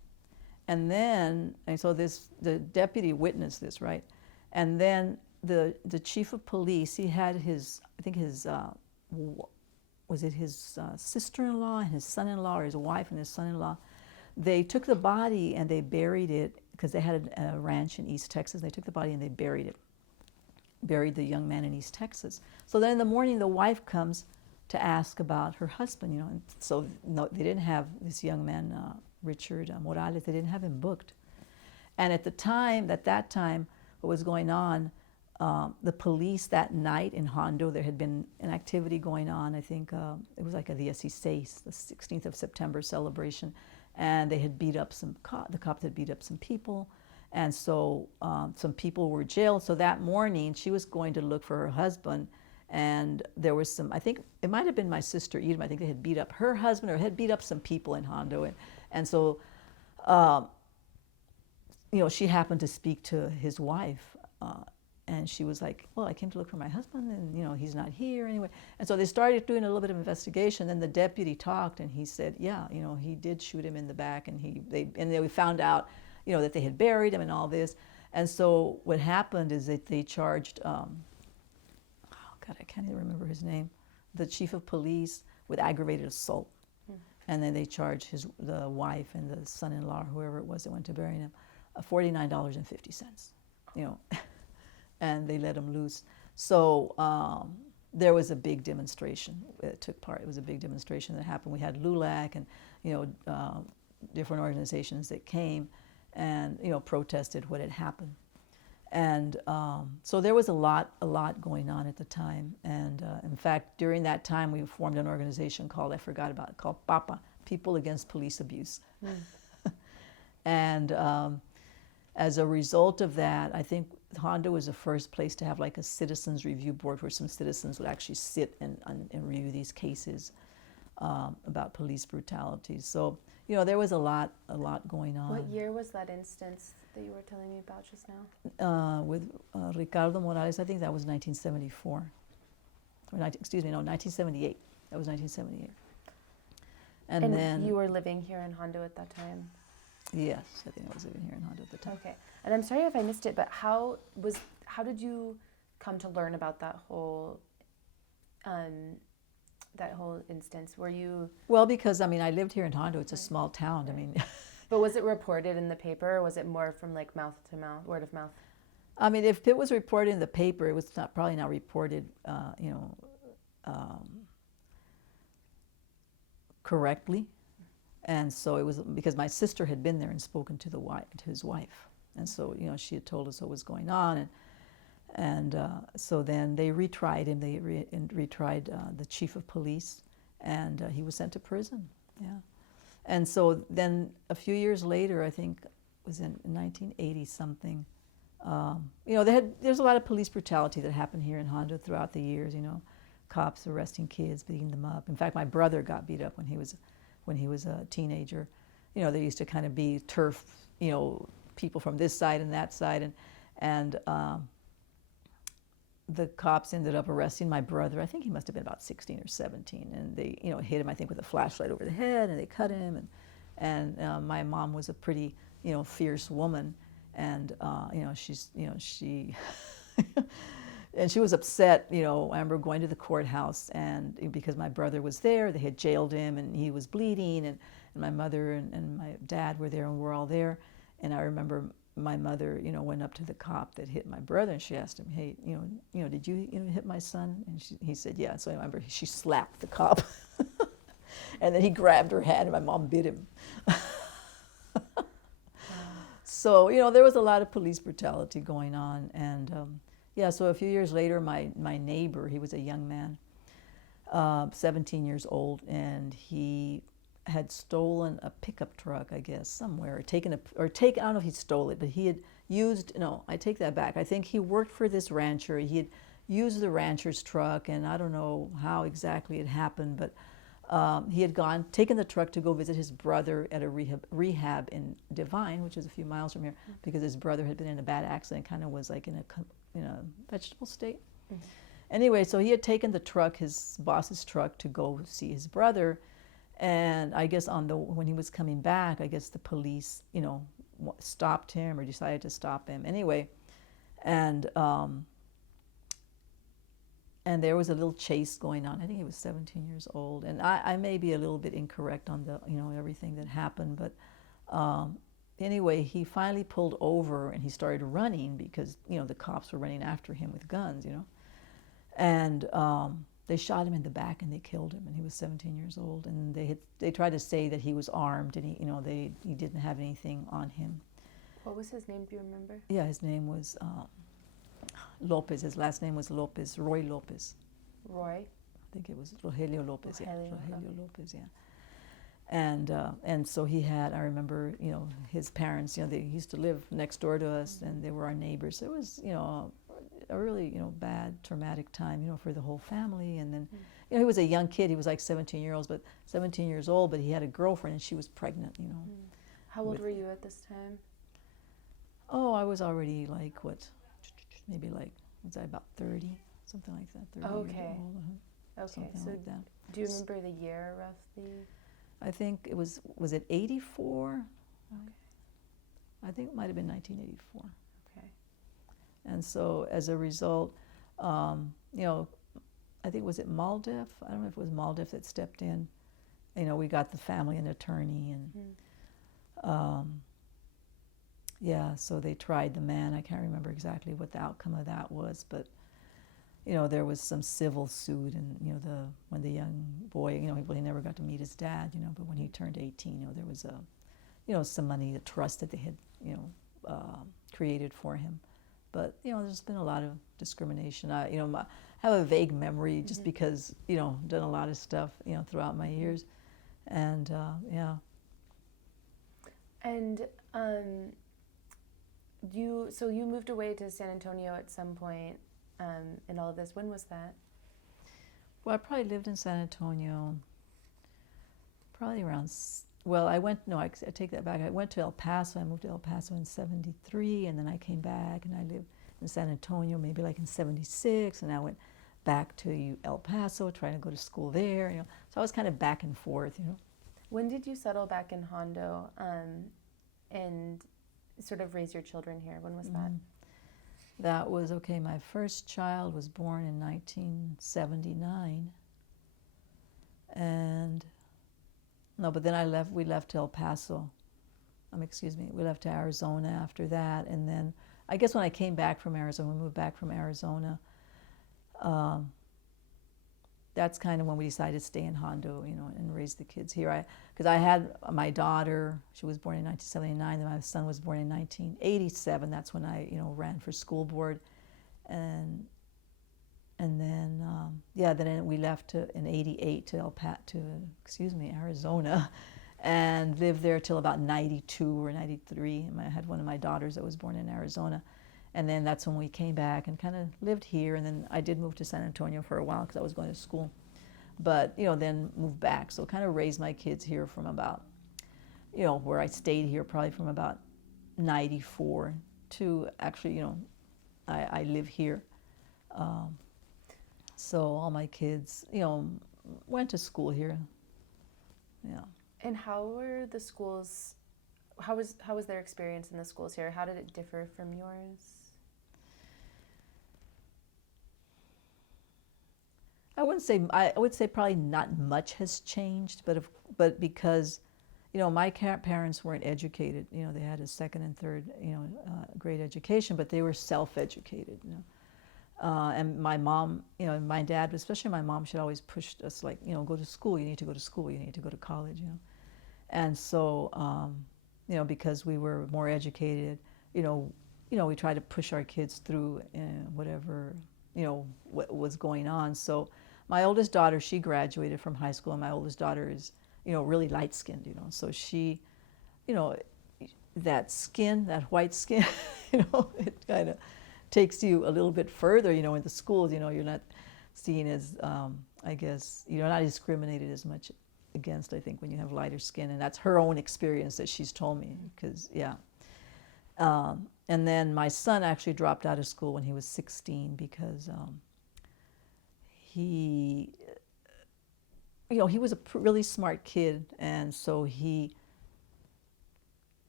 And so the deputy witnessed this, right? And then the chief of police, he had his sister-in-law and his son-in-law, or his wife and his son-in-law. They took the body and they buried it because they had a ranch in East Texas. They took the body and they buried the young man in East Texas. So then in the morning, the wife comes to ask about her husband, and so they didn't have this young man, Richard Morales, they didn't have him booked. And at that time, what was going on, the police that night in Hondo, there had been an activity going on. I think it was like the 16th of September celebration, and they had beat up the cops had beat up some people, and so some people were jailed. So that morning, she was going to look for her husband, and there was I think it might have been my sister Edom, I think they had beat up her husband or had beat up some people in Hondo, and so she happened to speak to his wife, and she was like, "Well, I came to look for my husband, and he's not here anyway." And so they started doing a little bit of investigation. Then the deputy talked, and he said, "Yeah, he did shoot him in the back, and we found out, that they had buried him and all this." And so what happened is that they charged, I can't even remember his name, the chief of police with aggravated assault, and then they charged the wife and the son-in-law, whoever it was that went to bury him, $49.50, and they let him loose. So there was a big demonstration that took part. It was a big demonstration that happened. We had LULAC and different organizations that came and protested what had happened. And so there was a lot going on at the time. And in fact, during that time, we formed an organization called PAPA, People Against Police Abuse. And as a result of that, I think Hondo was the first place to have like a citizens review board where some citizens would actually sit and review these cases about police brutality. So, there was a lot going on. What year was that instance that you were telling me about just now? With Ricardo Morales, I think that was 1974. 1978. That was 1978. And then you were living here in Hondo at that time? Yes, I think I was living here in Hondo at the time. Okay. And I'm sorry if I missed it, but how did you come to learn about that whole instance? Were you Well, because I mean, I lived here in Hondo. It's a small town. I mean, But was it reported in the paper, or was it more from like mouth to mouth, word of mouth? I mean, if it was reported in the paper, it was probably not reported, correctly. And so it was because my sister had been there and spoken to to his wife, and so she had told us what was going on, and so then they retried him. They retried the chief of police, and he was sent to prison. Yeah, and so then a few years later, I think it was in 1980 something. There's a lot of police brutality that happened here in Hondo throughout the years. Cops arresting kids, beating them up. In fact, my brother got beat up when he was a teenager. There used to kind of be turf, people from this side and that side, and the cops ended up arresting my brother. I think he must have been about 16 or 17, and they, hit him, I think, with a flashlight over the head, and they cut him. And my mom was a pretty, fierce woman, and she. And she was upset, I remember going to the courthouse, and because my brother was there, they had jailed him, and he was bleeding, and my mother and my dad were there, and we're all there. And I remember my mother, went up to the cop that hit my brother, and she asked him, "Hey, did you, hit my son?" And he said, "Yeah." So I remember she slapped the cop, and then he grabbed her hand, and my mom bit him. So there was a lot of police brutality going on, and. So a few years later, my neighbor, he was a young man, 17 years old, and he had stolen a pickup truck, I guess, somewhere, I don't know if he stole it, but he had used, no, I take that back. I think he worked for this rancher. He had used the rancher's truck, and I don't know how exactly it happened, but he had taken the truck to go visit his brother at a rehab in Divine, which is a few miles from here, because his brother had been in a bad accident, kind of was like in a vegetable state. Mm-hmm. Anyway, so he had taken the truck, his boss's truck, to go see his brother, and I guess when he was coming back, I guess the police, stopped him or decided to stop him. Anyway, and there was a little chase going on. I think he was 17 years old, and I may be a little bit incorrect on the everything that happened, but. Anyway, he finally pulled over and he started running because, the cops were running after him with guns, And they shot him in the back and they killed him, and he was 17 years old. And they tried to say that he was armed and he didn't have anything on him. What was his name? Do you remember? Yeah, his name was Lopez. His last name was Lopez, Roy Lopez. Roy? I think it was Rogelio Lopez. Rogelio Lopez, yeah. And so he had, I remember, his parents, they used to live next door to us, and they were our neighbors. So it was, a really, bad, traumatic time, for the whole family. And then, he was a young kid. He was like 17 years old, but he had a girlfriend, and she was pregnant, How old were you at this time? Oh, I was already like, maybe like, was I about 30? Something like that, 30 okay. years old. Okay, something so like that. Do you remember the year roughly? I think it was it 84? Okay. I think it might have been 1984. Okay. And so as a result, I think, was it Maldef? I don't know if it was Maldef that stepped in. We got the family an attorney, and so they tried the man. I can't remember exactly what the outcome of that was, but there was some civil suit, and when the young boy, he never got to meet his dad, but when he turned 18, there was some money, a trust that they had, created for him. But there's been a lot of discrimination. I have a vague memory just because done a lot of stuff throughout my years, and yeah. And you moved away to San Antonio at some point. In all of this, when was that? Well, I probably lived in San Antonio probably around, I take that back. I went to El Paso. I moved to El Paso in 73, and then I came back, and I lived in San Antonio maybe like in 76, and I went back to El Paso trying to go to school there, So I was kind of back and forth, When did you settle back in Hondo? and sort of raise your children here. When was that? That was, okay, my first child was born in 1979. And, no, but then we left El Paso. We left to Arizona after that. And then, I guess when I came back from Arizona, we moved back from Arizona, that's kind of when we decided to stay in Hondo, and raise the kids here. Because I had my daughter, she was born in 1979, and my son was born in 1987. That's when I, ran for school board. And then, then we left in 88 to Arizona, and lived there till about 92 or 93. I had one of my daughters that was born in Arizona. And then that's when we came back and kind of lived here. And then I did move to San Antonio for a while because I was going to school. But, then moved back. So kind of raised my kids here from about, where I stayed here probably from about 94 to actually, I live here. So all my kids, went to school here. Yeah. And how were the schools, how was their experience in the schools here? How did it differ from yours? I would say probably not much has changed, but because, my parents weren't educated. They had a second and third, grade education, but they were self-educated. And my mom, my dad, especially my mom, should always push us like, go to school. You need to go to school. You need to go to college. And so, because we were more educated, we tried to push our kids through whatever, what was going on. So my oldest daughter, she graduated from high school, and my oldest daughter is, really light-skinned, so she, that skin, that white skin, it kind of takes you a little bit further, in the schools, you're not seen as, I guess, you're not discriminated as much against, I think, when you have lighter skin. And that's her own experience that she's told me, because, yeah. And then my son actually dropped out of school when he was 16 because he was a really smart kid, and so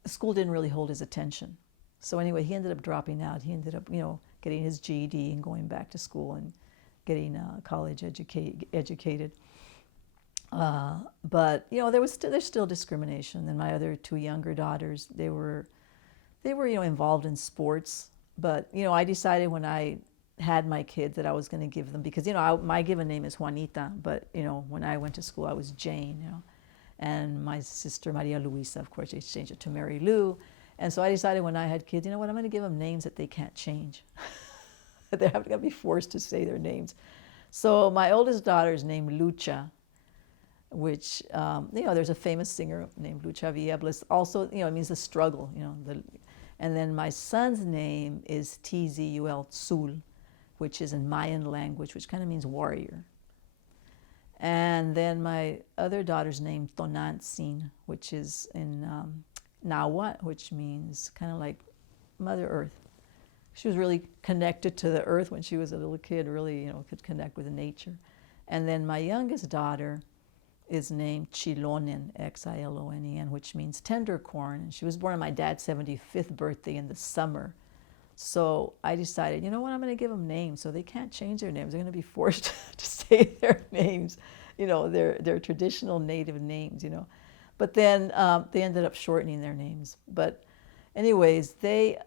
school didn't really hold his attention. So anyway, he ended up dropping out. He ended up, getting his GED and going back to school and getting college educated. But there's still discrimination. And my other two younger daughters, they were involved in sports. But I decided when I had my kids that I was going to give them, because my given name is Juanita, but when I went to school I was Jane. And my sister Maria Luisa, of course, they changed it to Mary Lou. And so I decided when I had kids, I'm going to give them names that they can't change. They're going to be forced to say their names. So my oldest daughter is named Lucha, which, there's a famous singer named Lucha Villa. Also, it means the struggle, and then my son's name is Tzul, Tzul, which is in Mayan language, which kind of means warrior. And then my other daughter's name, Tonantzin, which is in Nahuatl, which means kind of like Mother Earth. She was really connected to the earth when she was a little kid, really, could connect with nature. And then my youngest daughter is named Chilonen, Xilonen, which means tender corn. And she was born on my dad's 75th birthday in the summer. So I decided, I'm going to give them names, so they can't change their names. They're going to be forced to say their names, their traditional native names, But then they ended up shortening their names. But anyways, they,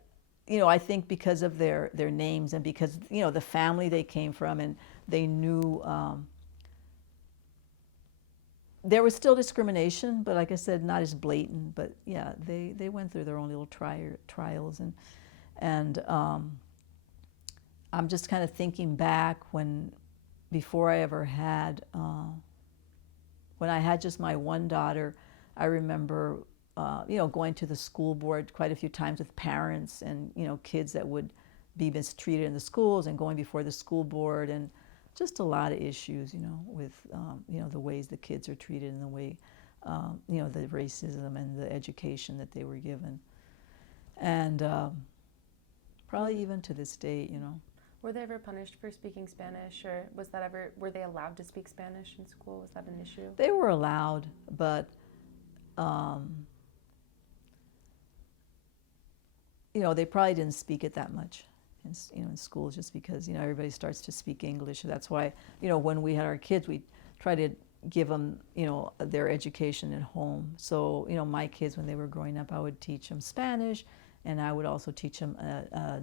I think because of their names and because, the family they came from, and they knew there was still discrimination, but like I said, not as blatant. But yeah, they went through their own little trials. And I'm just kind of thinking back before I ever had, when I had just my one daughter, I remember, going to the school board quite a few times with parents and, kids that would be mistreated in the schools, and going before the school board, and just a lot of issues, with, the ways the kids are treated, and the way, the racism and the education that they were given. And probably even to this day, Were they ever punished for speaking Spanish, or were they allowed to speak Spanish in school? Was that an issue? They were allowed, but they probably didn't speak it that much in schools, just because, everybody starts to speak English. That's why, when we had our kids, we try to give them, their education at home. So, my kids, when they were growing up, I would teach them Spanish, and I would also teach them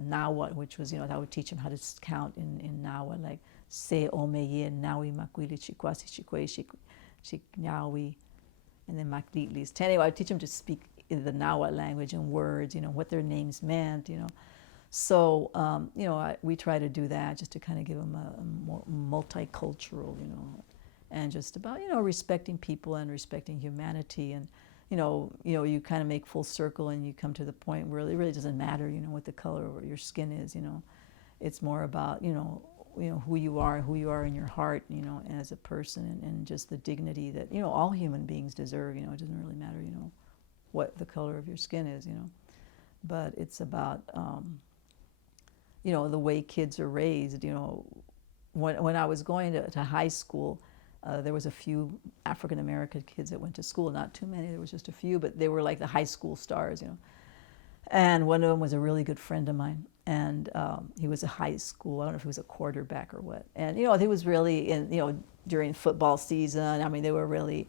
Nahuatl, which was, I would teach them how to count in Nahuatl, like se omeye nawi makwili chikwasi chikwe shiknawi, and then maklitlis. Anyway, I would teach them to speak in the Nahuatl language and words, what their names meant, So, we try to do that just to kind of give them a more multicultural, and just about, respecting people and respecting humanity. And, you kind of make full circle and you come to the point where it really doesn't matter, what the color of your skin is, It's more about, who you are in your heart, as a person, and just the dignity that, all human beings deserve. It doesn't really matter, what the color of your skin is, But it's about, the way kids are raised. When I was going to high school, there was a few African American kids that went to school. Not too many. There was just a few, but they were like the high school stars. And one of them was a really good friend of mine, and he was a high school. I don't know if he was a quarterback or what. And he was really in during football season. I mean, they were really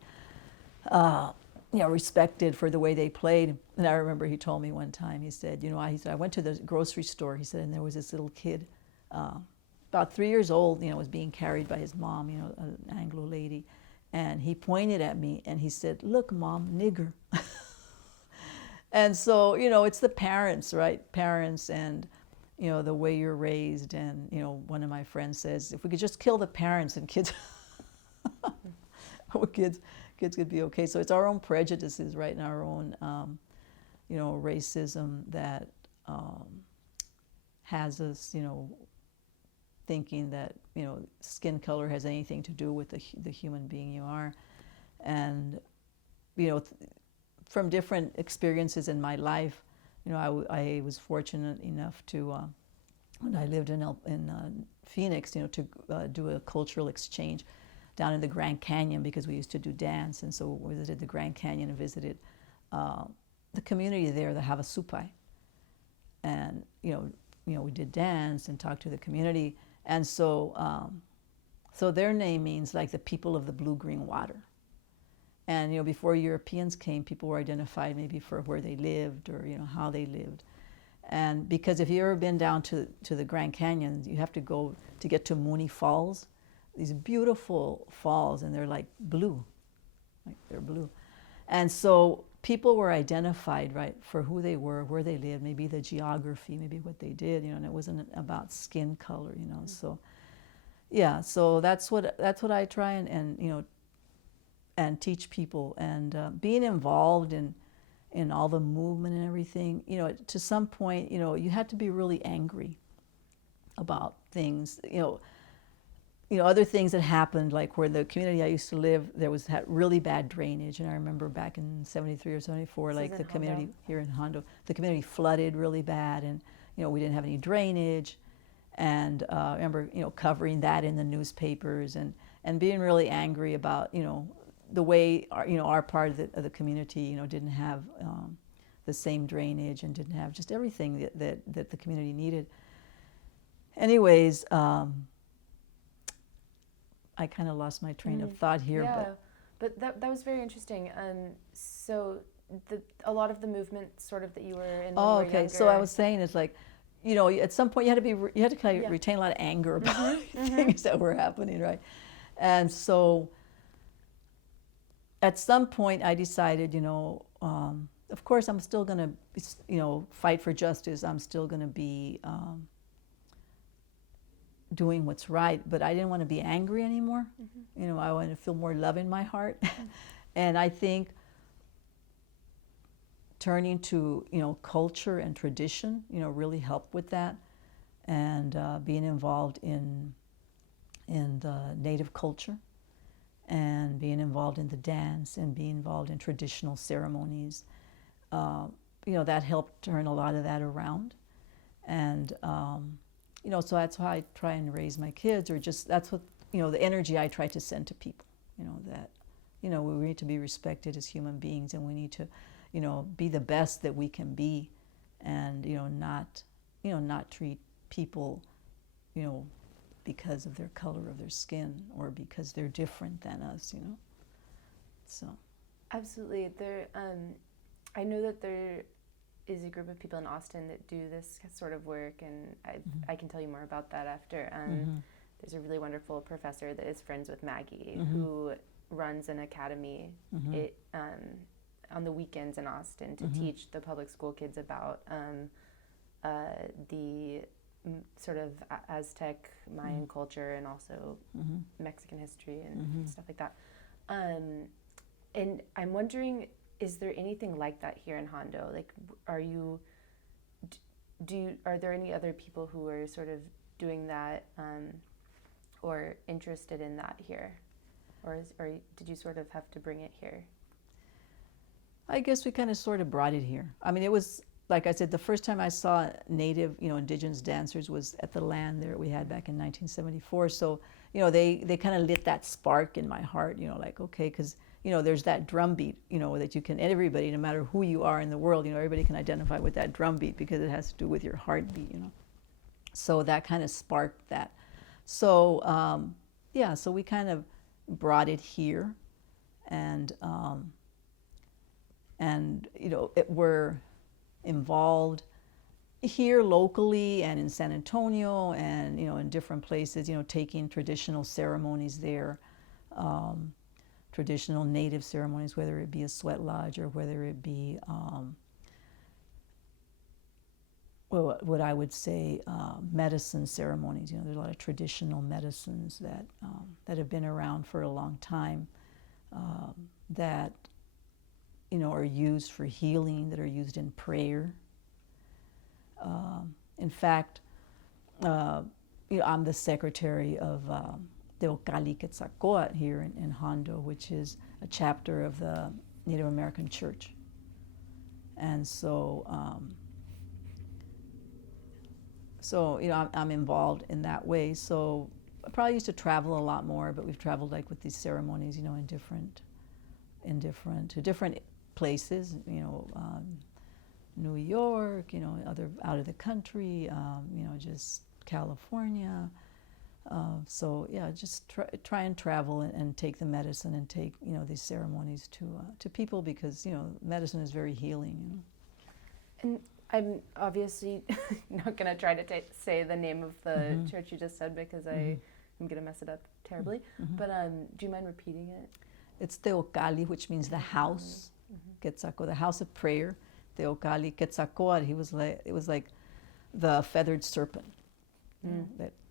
respected for the way they played. And I remember he told me one time, he said, I went to the grocery store, he said, and there was this little kid, about 3 years old, was being carried by his mom, an Anglo lady. And he pointed at me and he said, "Look, Mom, nigger." And so, it's the parents, right? Parents and, the way you're raised. And, one of my friends says, if we could just kill the parents and kids, kids could be okay. So it's our own prejudices, right, and our own, racism that has us, thinking that, skin color has anything to do with the human being you are. And, from different experiences in my life, I was fortunate enough to, when I lived in Phoenix, to do a cultural exchange down in the Grand Canyon, because we used to do dance. And so we visited the Grand Canyon and visited the community there, the Havasupai. And, we did dance and talked to the community. And so, so their name means like the people of the blue-green water. And, before Europeans came, people were identified maybe for where they lived or, how they lived. And because if you've ever been down to the Grand Canyon, you have to go to get to Mooney Falls. These beautiful falls, and they're like blue, like they're blue. And so people were identified, right, for who they were, where they lived, maybe the geography, maybe what they did, and it wasn't about skin color, So, yeah, so that's what I try and teach people, and being involved in all the movement and everything. To some point, you had to be really angry about things, other things that happened, like where the community I used to live, had really bad drainage. And I remember back in 73 or 74, like the community here in Hondo, the community flooded really bad, and, we didn't have any drainage. And I remember, covering that in the newspapers and being really angry about, the way our part of the community, didn't have the same drainage and didn't have just everything that the community needed. Anyways, I kind of lost my train of thought here. Yeah, but that was very interesting. So a lot of the movement sort of that you were in when you were younger. So I was saying, it's like, at some point you had to kind of retain a lot of anger about things that were happening, right? And so at some point I decided, of course I'm still going to, fight for justice. I'm still going to be doing what's right, but I didn't want to be angry anymore. I wanted to feel more love in my heart. And I think turning to, culture and tradition, really helped with that. And being involved in the Native culture, and being involved in the dance, and being involved in traditional ceremonies, that helped turn a lot of that around. And so that's how I try and raise my kids, or just that's what, the energy I try to send to people, that, we need to be respected as human beings, and we need to, be the best that we can be, and not treat people, because of their color of their skin or because they're different than us, So. Absolutely. I know that there is a group of people in Austin that do this sort of work, and I can tell you more about that after. There's a really wonderful professor that is friends with Maggie who runs an academy on the weekends in Austin to teach the public school kids about the sort of Aztec Mayan culture and also Mexican history and stuff like that. And I'm wondering, is there anything like that here in Hondo? Like, are there any other people who are sort of doing that or interested in that here? Or did you sort of have to bring it here? I guess we kind of sort of brought it here. I mean, it was, like I said, the first time I saw native, indigenous dancers was at the land there we had back in 1974. So, they kind of lit that spark in my heart, like, okay, because, there's that drum beat, that you can, everybody, no matter who you are in the world, everybody can identify with that drum beat because it has to do with your heartbeat, So that kind of sparked that. So, so we kind of brought it here, and we're involved here locally and in San Antonio and in different places, taking traditional ceremonies there, traditional native ceremonies, whether it be a sweat lodge or whether it be what I would say medicine ceremonies. There's a lot of traditional medicines that have been around for a long time that are used for healing, that are used in prayer. In fact, I'm the secretary of Teocalli Quetzalcoatl here in Hondo, which is a chapter of the Native American Church. And so, I'm involved in that way. So I probably used to travel a lot more, but we've traveled like with these ceremonies, in different places, New York, other out of the country, just California. So yeah, just try and travel and take the medicine and take these ceremonies to people because medicine is very healing. And I'm obviously not going to try to say the name of the church you just said because I'm going to mess it up terribly. But do you mind repeating it? It's Teocalli, which means the house. Quetzalcoatl, the house of prayer. Teocalli Quetzalcoatl, it was like the feathered serpent.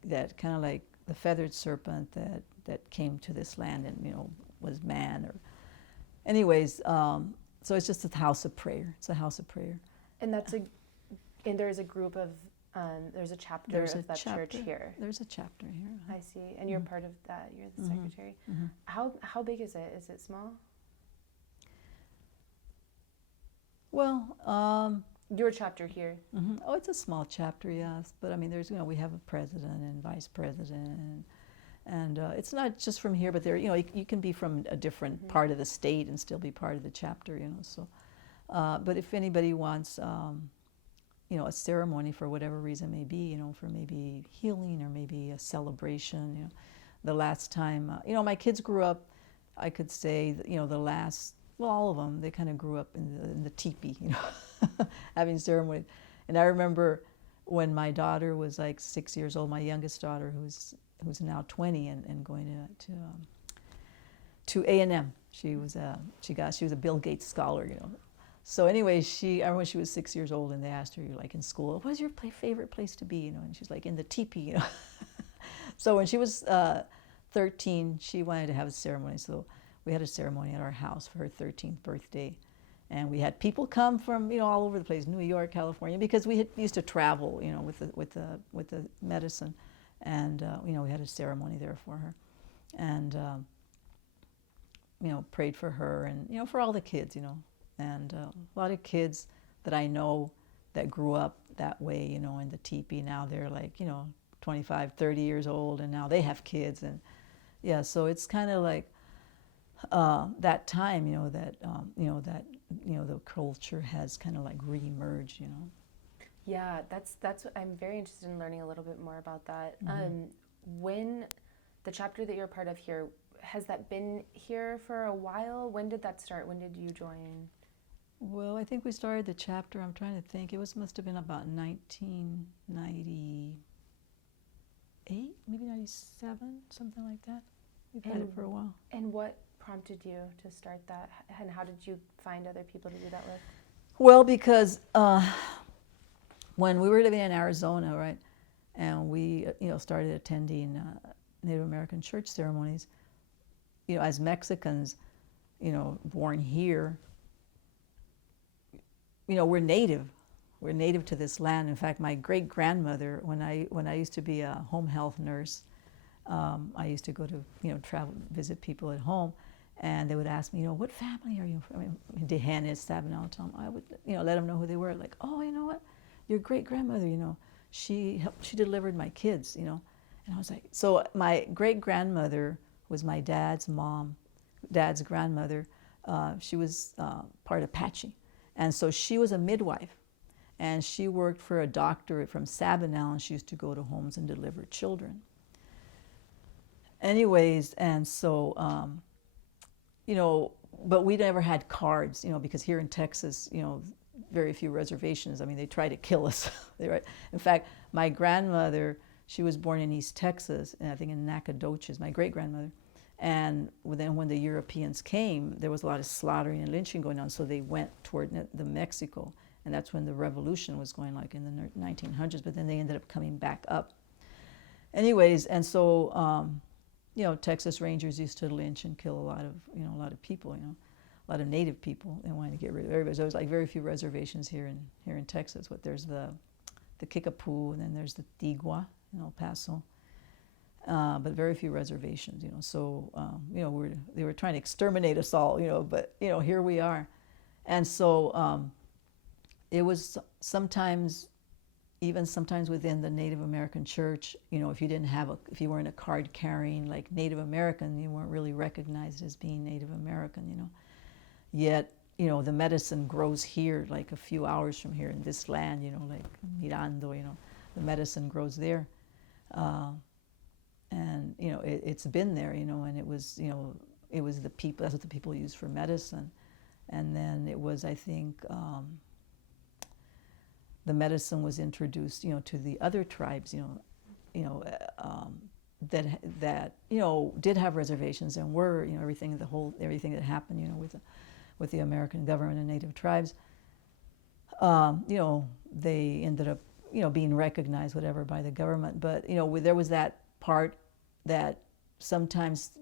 That kind of like the feathered serpent that came to this land and was man or anyways. So it's just a house of prayer. It's a house of prayer. And there's a group of there's a chapter of that church here. There's a chapter here. I see, and you're part of that. You're the secretary. How big is it? Is it small? Well, your chapter here. Oh, it's a small chapter, yes. But I mean, there's we have a president and vice president, and it's not just from here, but there you can be from a different part of the state and still be part of the chapter, So, but if anybody wants, a ceremony for whatever reason may be, for maybe healing or maybe a celebration, the last time, my kids grew up, I could say, the last. Well, all of them, they kind of grew up in the teepee, having ceremonies. And I remember when my daughter was like 6 years old, my youngest daughter, who's now 20 and going to A&M. She was a Bill Gates scholar, So anyway, I remember when she was 6 years old and they asked her, like in school, what's your favorite place to be, And she's like, in the teepee, So when she was 13, she wanted to have a ceremony. So we had a ceremony at our house for her 13th birthday. And we had people come from, all over the place, New York, California, because we used to travel, with the medicine. And, we had a ceremony there for her. And, prayed for her and, for all the kids, And a lot of kids that I know that grew up that way, in the teepee, now they're like, 25, 30 years old, and now they have kids. And, yeah, so it's kind of like, that time, that the culture has kind of like re-emerged, Yeah, that's what I'm very interested in learning a little bit more about that. Mm-hmm. When the chapter that you're part of here, has that been here for a while? When did that start? When did you join? Well, I think we started the chapter, I'm trying to think, must have been about 1998, maybe 97, something like that. We've had it for a while. And what prompted you to start that? And how did you find other people to do that with? Well, because when we were living in Arizona, right, and we, started attending Native American church ceremonies, as Mexicans, born here, we're native. We're native to this land. In fact, my great grandmother, when I used to be a home health nurse, I used to go to travel visit people at home, and they would ask me, what family are you from? I mean, Dehanis, Sabinal, Tom. I would let them know who they were. Like, oh, you know what, your great grandmother, she delivered my kids, and I was like, so my great grandmother was my dad's grandmother. She was part Apache. And so she was a midwife, and she worked for a doctor from Sabinal, and she used to go to homes and deliver children. Anyways, and so, but we never had cards, because here in Texas, very few reservations. I mean, they try to kill us. In fact, my grandmother, she was born in East Texas, and I think in Nacogdoches, my great-grandmother. And then when the Europeans came, there was a lot of slaughtering and lynching going on, so they went toward the Mexico. And that's when the revolution was going, like in the 1900s, but then they ended up coming back up. Anyways, and so, Texas Rangers used to lynch and kill a lot of people, a lot of native people. They wanted to get rid of everybody. So there was like very few reservations here in Texas. But there's the Kickapoo, and then there's the Tigua in El Paso. But very few reservations, So, they were trying to exterminate us all, but, here we are. And so it was sometimes within the Native American church, if you weren't a card carrying like Native American, you weren't really recognized as being Native American, Yet, the medicine grows here, like a few hours from here in this land, like Mirando, the medicine grows there. And it's been there, and it was the people. That's what the people used for medicine, and then it was, I think, the medicine was introduced, to the other tribes, that did have reservations and were, everything that happened, with the American government and Native tribes, they ended up, being recognized, whatever, by the government. But there was that part that sometimes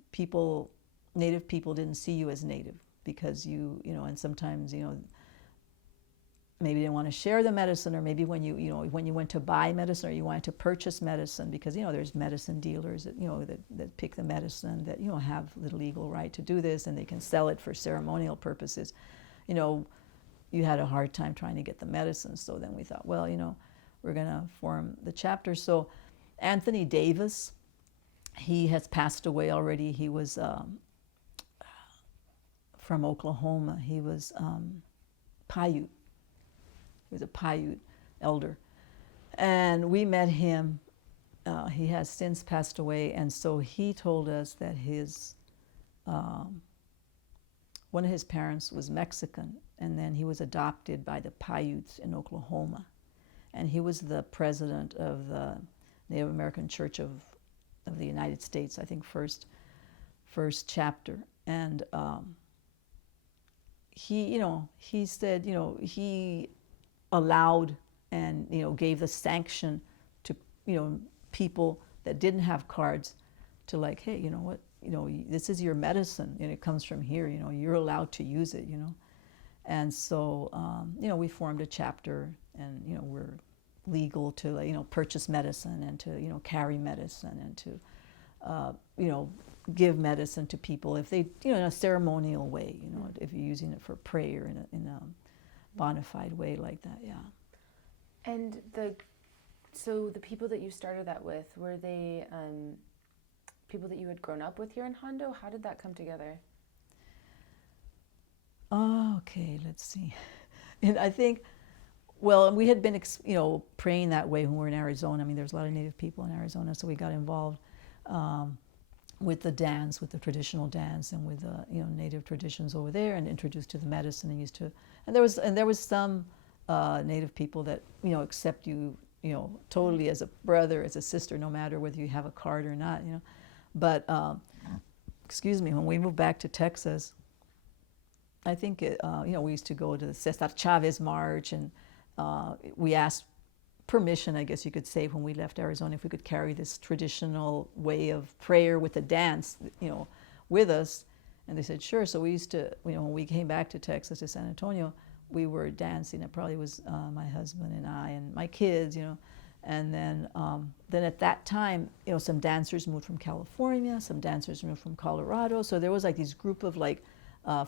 Native people didn't see you as Native because and sometimes, maybe they didn't want to share the medicine, or maybe when you went to buy medicine or you wanted to purchase medicine, because, there's medicine dealers that, that pick the medicine, that, have the legal right to do this, and they can sell it for ceremonial purposes. You had a hard time trying to get the medicine. So then we thought, well, we're going to form the chapter. So Anthony Davis, he has passed away already. He was from Oklahoma. He was Paiute. He was a Paiute elder. And we met him. He has since passed away. And so he told us that one of his parents was Mexican, and then he was adopted by the Paiutes in Oklahoma. And he was the president of the Native American Church of the United States, I think first chapter. And he said, he allowed and, gave the sanction to, people that didn't have cards to, like, hey, you know what, this is your medicine, and it comes from here, you're allowed to use it, And so, we formed a chapter, and, we're legal to, purchase medicine and to, carry medicine and to, give medicine to people if they, in a ceremonial way, if you're using it for prayer in a bona fide way like that, yeah. And so the people that you started that with, were they people that you had grown up with here in Hondo? How did that come together? Okay, let's see. And I think Well, and we had been, praying that way when we were in Arizona. I mean, there's a lot of Native people in Arizona, so we got involved with the dance, with the traditional dance, and with the Native traditions over there, and introduced to the medicine, and used to. And there was some Native people that accept you, totally as a brother, as a sister, no matter whether you have a card or not, But excuse me, when we moved back to Texas, I think we used to go to the Cesar Chavez March, and we asked permission, I guess you could say, when we left Arizona, if we could carry this traditional way of prayer with a dance, with us. And they said, sure. So we used to, when we came back to Texas, to San Antonio, we were dancing. It probably was my husband and I and my kids, And then at that time, some dancers moved from California, some dancers moved from Colorado. So there was like this group of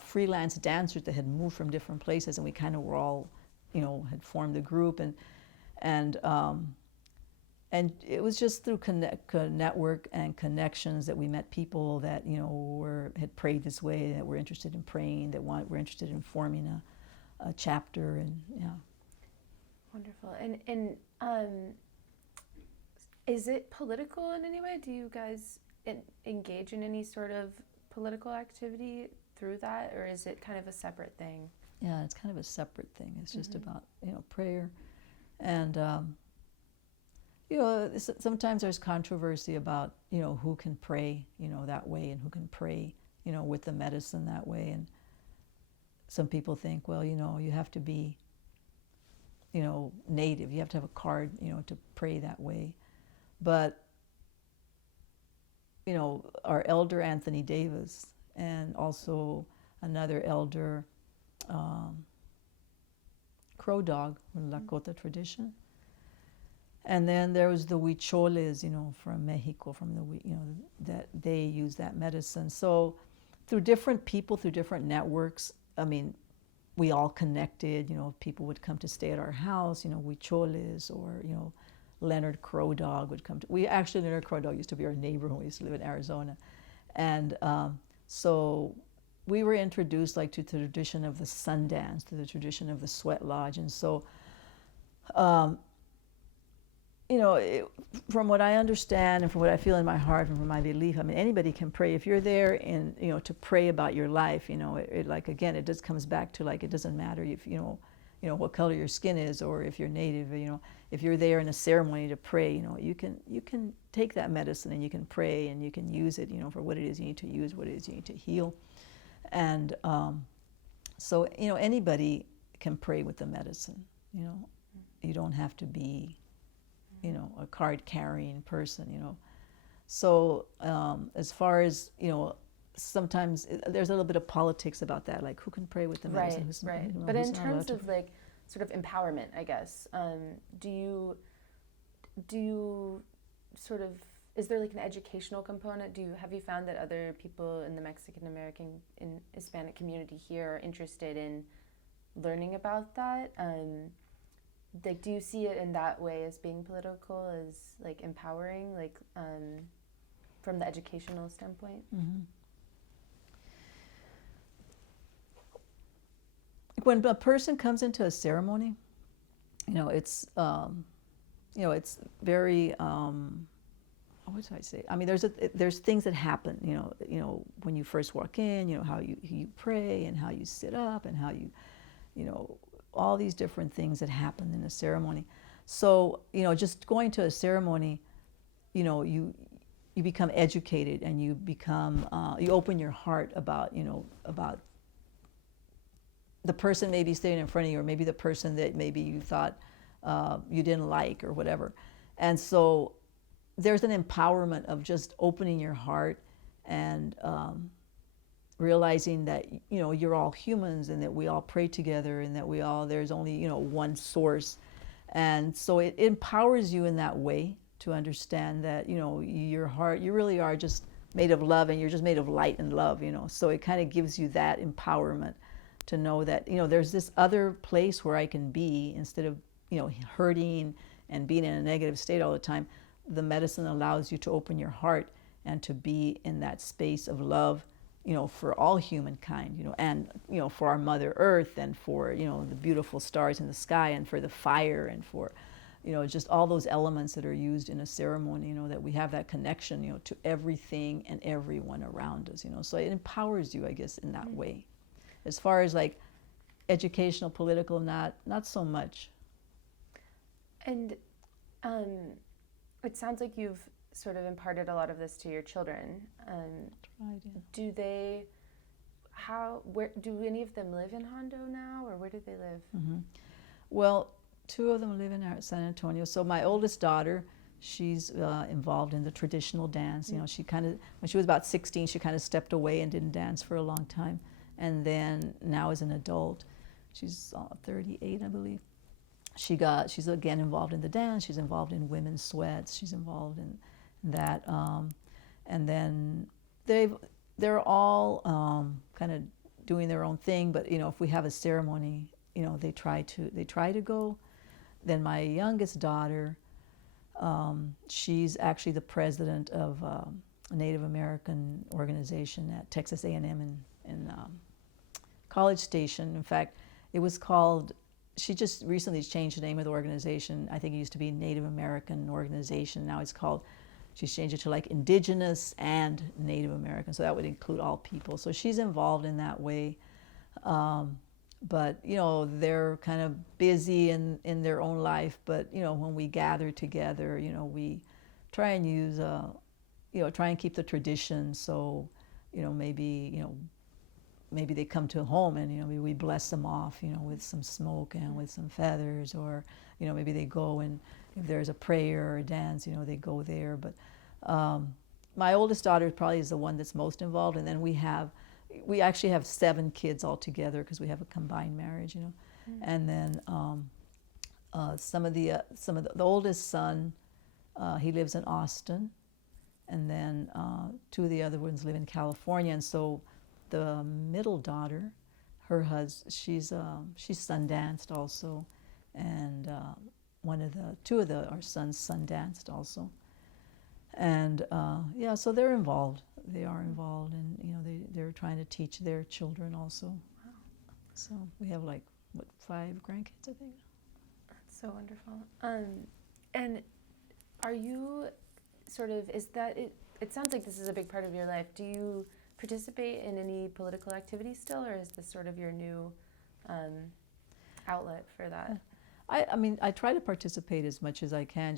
freelance dancers that had moved from different places, and we kind of were all, had formed a group, and it was just through network and connections that we met people that had prayed this way, that were interested in praying, that were interested in forming a chapter, and yeah. Wonderful. And is it political in any way? Do you guys engage in any sort of political activity through that, or is it kind of a separate thing? Yeah, it's kind of a separate thing. It's just about prayer, and sometimes there's controversy about who can pray that way, and who can pray with the medicine that way, and some people think, well, you have to be Native, you have to have a card to pray that way, but our elder Anthony Davis, and also another elder, Crow Dog from Lakota tradition. And then there was the Huicholes, from Mexico, from that they use that medicine. So through different people, through different networks, I mean, we all connected. People would come to stay at our house, Huicholes, or Leonard Crow Dog would come to. Leonard Crow Dog used to be our neighbor when we used to live in Arizona, and so we were introduced to the tradition of the sun dance, to the tradition of the sweat lodge, and so. From what I understand and from what I feel in my heart and from my belief, I mean, anybody can pray. If you're there and, to pray about your life, again, it just comes back to it doesn't matter if, what color your skin is, or if you're Native, if you're there in a ceremony to pray, you can take that medicine and you can pray and you can use it, for what it is you need to use, what it is you need to heal. And so, anybody can pray with the medicine, You don't have to be a card-carrying person, So as far as, sometimes there's a little bit of politics about that, like who can pray with the medicine. Right. But in terms of sort of empowerment, I guess, do you sort of, is there an educational component? Have you found that other people in the Mexican American and Hispanic community here are interested in learning about that? Do you see it in that way as being political, as empowering, from the educational standpoint? Mm-hmm. When a person comes into a ceremony, it's it's very what do I say? I mean, there's things that happen, when you first walk in, how you pray and how you sit up and how you all these different things that happen in a ceremony. So, just going to a ceremony, you become educated, and you become, you open your heart about the person maybe standing in front of you, or maybe the person that maybe you thought you didn't like or whatever. And so there's an empowerment of just opening your heart and realizing that you're all humans, and that we all pray together, and that there's only one source, and so it empowers you in that way to understand that your heart, you really are just made of love, and you're just made of light and love, so it kind of gives you that empowerment to know that there's this other place where I can be, instead of hurting and being in a negative state all the time. The medicine allows you to open your heart and to be in that space of love, for all humankind, and, for our Mother Earth, and for, the beautiful stars in the sky, and for the fire, and for, just all those elements that are used in a ceremony, that we have that connection, to everything and everyone around us, So it empowers you, I guess, in that way. As far as like educational, political, not so much. And it sounds like you've sort of imparted a lot of this to your children. Tried, yeah. Do any of them live in Hondo now, or where do they live? Mm-hmm. Well, 2 of them live in San Antonio. So my oldest daughter, she's involved in the traditional dance. She kind of, when she was about 16, she kind of stepped away and didn't dance for a long time. And then now as an adult, she's 38, I believe. She's again involved in the dance. She's involved in women's sweats. She's involved in that. And then they're all kind of doing their own thing. But if we have a ceremony, they try to go. Then my youngest daughter, she's actually the president of a Native American organization at Texas A&M in College Station. In fact, it was called, she just recently changed the name of the organization. I think it used to be Native American Organization. Now she's changed it to like Indigenous and Native American. So that would include all people. So she's involved in that way. But, they're kind of busy in their own life. But, when we gather together, we try and use, try and keep the tradition. So, maybe they come to a home and, we bless them off, with some smoke and with some feathers. Or, maybe they go and if there's a prayer or a dance, they go there. But my oldest daughter probably is the one that's most involved. And then we actually have 7 kids altogether because we have a combined marriage, And then some of the oldest son, he lives in Austin, and then 2 of the other ones live in California. And so the middle daughter, she's sun danced also, and 2 of our sons sun danced also. And so they're involved. They are involved, and they're trying to teach their children also. Wow. So we have 5 grandkids, I think. That's so wonderful. And are you sort of, it sounds like this is a big part of your life. Do you participate in any political activity still, or is this sort of your new outlet for that? I try to participate as much as I can,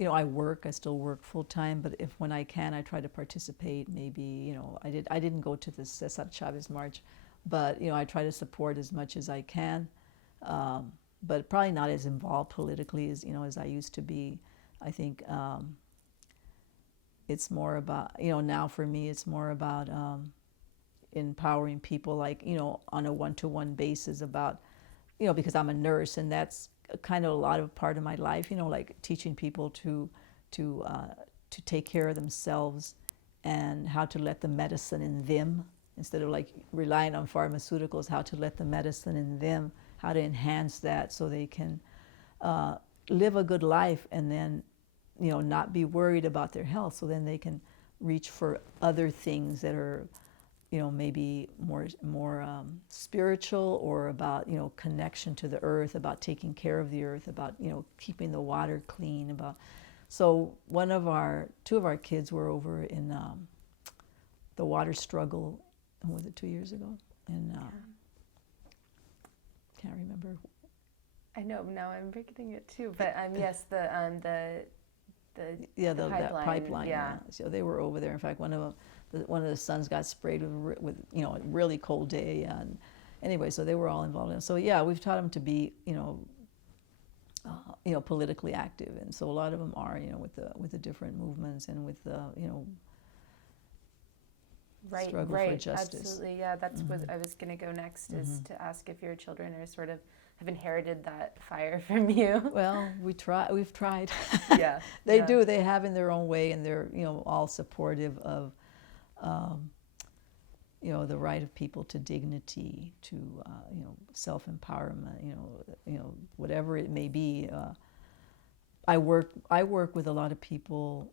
I still work full time, but when I can, I try to participate. Maybe, I didn't go to the Cesar Chavez March, but, I try to support as much as I can, but probably not as involved politically as I used to be. I think it's more about, now for me, it's more about empowering people, on a one-to-one basis about, because I'm a nurse, and that's kind of a lot of part of my life, teaching people to take care of themselves and how to let the medicine in them, instead of relying on pharmaceuticals, how to let the medicine in them, how to enhance that so they can live a good life, and then, not be worried about their health, so then they can reach for other things that are, maybe more spiritual, or about, connection to the earth, about taking care of the earth, about, keeping the water clean. So 2 of our kids were over in the water struggle, was it 2 years ago? And can't remember. I know, now I'm forgetting it too, but yes, the that pipeline. pipeline. Yeah. So they were over there. In fact, one of the sons got sprayed with a really cold day. And anyway, so they were all involved in it. So yeah, we've taught them to be politically active, and so a lot of them are with the different movements and with the struggle for justice. Absolutely, yeah. That's what I was going to go next, is to ask if your children are sort of have inherited that fire from you. Well, we've tried. Yeah. They do. They have in their own way, and they're all supportive of the right of people to dignity, to self-empowerment, whatever it may be. I work with a lot of people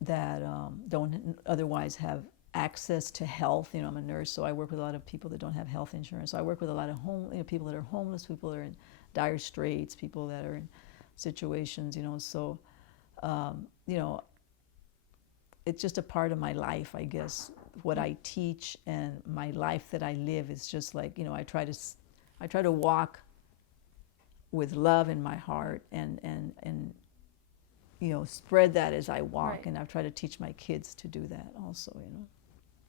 that don't otherwise have access to health. I'm a nurse, so I work with a lot of people that don't have health insurance. So I work with a lot of people that are homeless, people that are in dire straits, people that are in situations, So, it's just a part of my life, I guess. What I teach and my life that I live is just like, I try to walk with love in my heart and spread that as I walk. Right. And I've tried to teach my kids to do that also,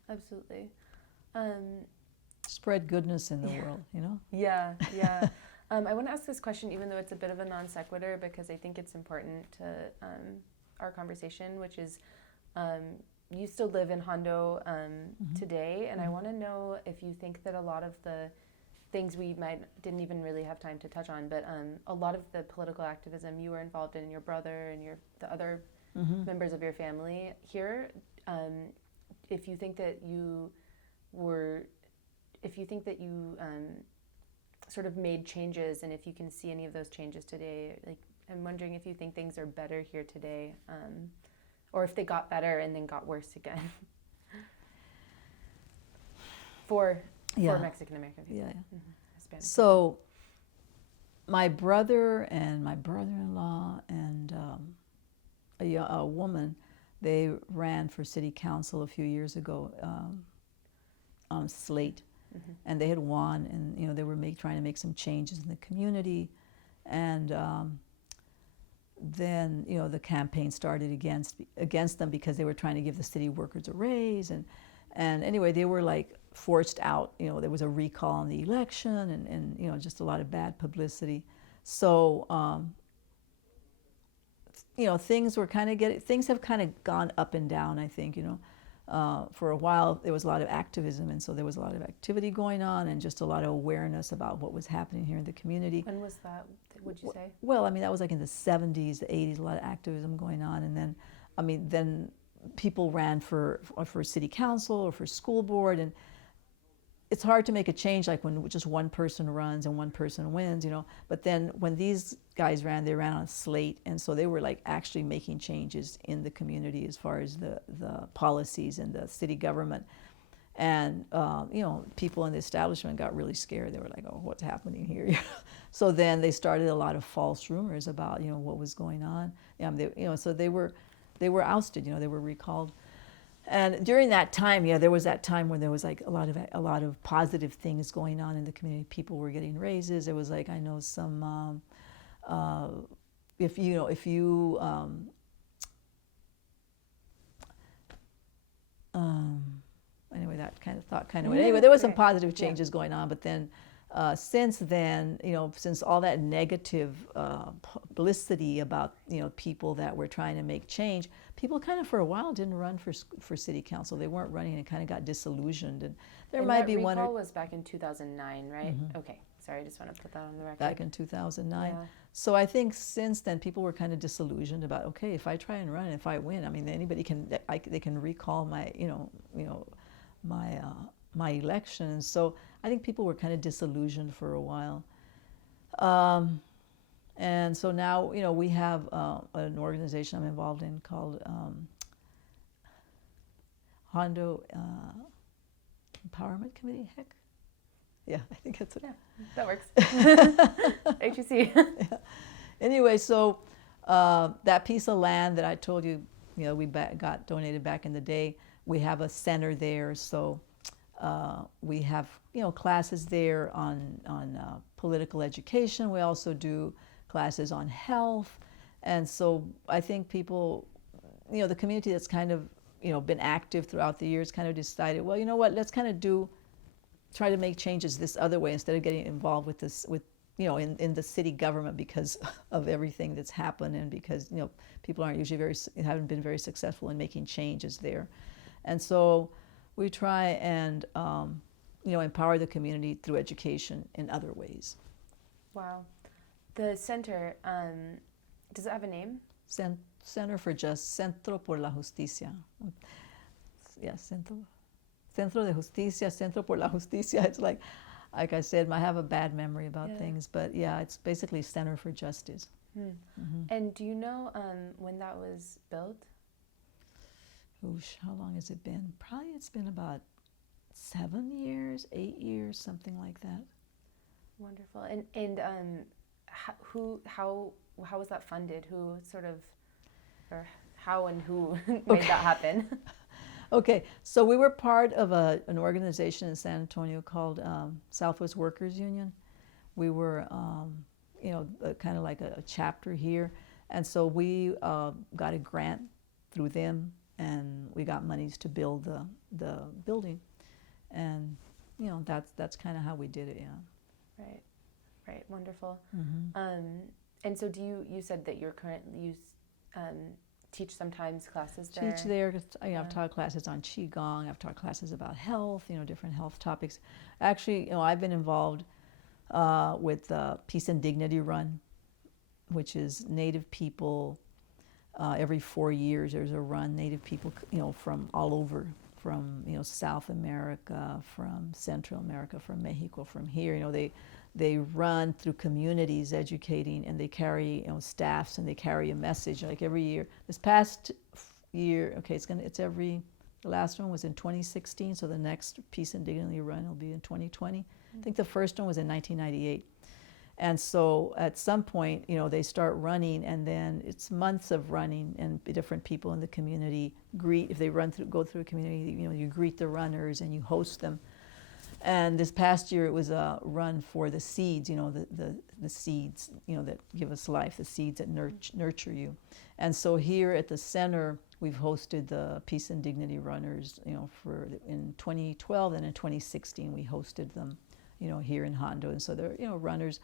Absolutely. Spread goodness in the world, Yeah. I want to ask this question, even though it's a bit of a non sequitur, because I think it's important to our conversation, which is you still live in Hondo today, and I want to know if you think that a lot of the things we didn't even really have time to touch on, but a lot of the political activism you were involved in, your brother and the other members of your family here, if you think that you sort of made changes, and if you can see any of those changes today, like I'm wondering if you think things are better here today, or if they got better and then got worse again for Mexican American people. Yeah. Hispanic. So my brother and my brother-in-law and a woman, they ran for city council a few years ago on slate, and they had won, and they were trying to make some changes in the community, and then the campaign started against them because they were trying to give the city workers a raise, and anyway they were like forced out. There was a recall on the election, and just a lot of bad publicity. So things have kind of gone up and down, I think. For a while there was a lot of activism, and so there was a lot of activity going on and just a lot of awareness about what was happening here in the community. When was that, would you say? Well, I mean, that was like in the 70s, the 80s, a lot of activism going on, and then, then people ran for city council or for school board, and it's hard to make a change like when just one person runs and one person wins, But then when these guys ran, they ran on a slate, and so they were like actually making changes in the community as far as the policies and the city government. And people in the establishment got really scared. They were like, "Oh, what's happening here?" So then they started a lot of false rumors about what was going on. So they were ousted. They were recalled. And during that time, there was that time when there was like a lot of positive things going on in the community. People were getting raises. There was like, I know some, anyway, that kind of thought kind of went. Anyway, there was some positive changes going on, but then since then, since all that negative publicity about people that were trying to make change, people kind of for a while didn't run for city council. They weren't running and kind of got disillusioned. And there might be one. That recall was back in 2009, right? Okay, sorry, I just want to put that on the record. Back in 2009. Yeah. So I think since then people were kind of disillusioned about, okay, if I try and run, if I win, anybody they can recall my my elections. So I think people were kind of disillusioned for a while. And so now, we have an organization I'm involved in called Hondo Empowerment Committee. Heck, yeah, I think that's it. Yeah, that works. HEC. Yeah. Anyway, so that piece of land that I told you, we got donated back in the day. We have a center there, so we have classes there on political education. We also do classes on health, and so I think people, the community that's kind of been active throughout the years kind of decided, well, let's kind of try to make changes this other way instead of getting involved with this in the city government because of everything that's happened, and because people aren't usually haven't been very successful in making changes there. And so we try and empower the community through education in other ways. Wow. The center, does it have a name? Center for Centro por la Justicia. Yeah, Centro de Justicia, Centro por la Justicia. It's like I said, I have a bad memory about things, but yeah, it's basically Center for Justice. And do you know when that was built? Oosh, how long has it been? Probably it's been about 7 years, 8 years, something like that. Wonderful. And how was that funded? Who sort of, or how and who made that happen? Okay, so we were part of an organization in San Antonio called Southwest Workers Union. We were, kind of like a chapter here, and so we got a grant through them, and we got monies to build the building, and that's kind of how we did it. Yeah. Right. Wonderful. Mm-hmm. And so you said that you're currently teach sometimes classes there? Teach there. I've taught classes on Qigong. I've taught classes about health, different health topics. Actually, I've been involved with Peace and Dignity Run, which is Native people. Every 4 years there's a run. Native people, from all over, from South America, from Central America, from Mexico, from here. They run through communities educating, and they carry staffs, and they carry a message like every year. This past year, the last one was in 2016, so the next Peace and Dignity Run will be in 2020. I think the first one was in 1998. And so at some point, they start running, and then it's months of running, and different people in the community greet. If they go through a community, you greet the runners and you host them. And this past year, it was a run for the seeds, the seeds, that give us life, the seeds that nurture you. And so here at the center, we've hosted the Peace and Dignity Runners, in 2012, and in 2016 we hosted them, here in Hondo. And so they're, runners,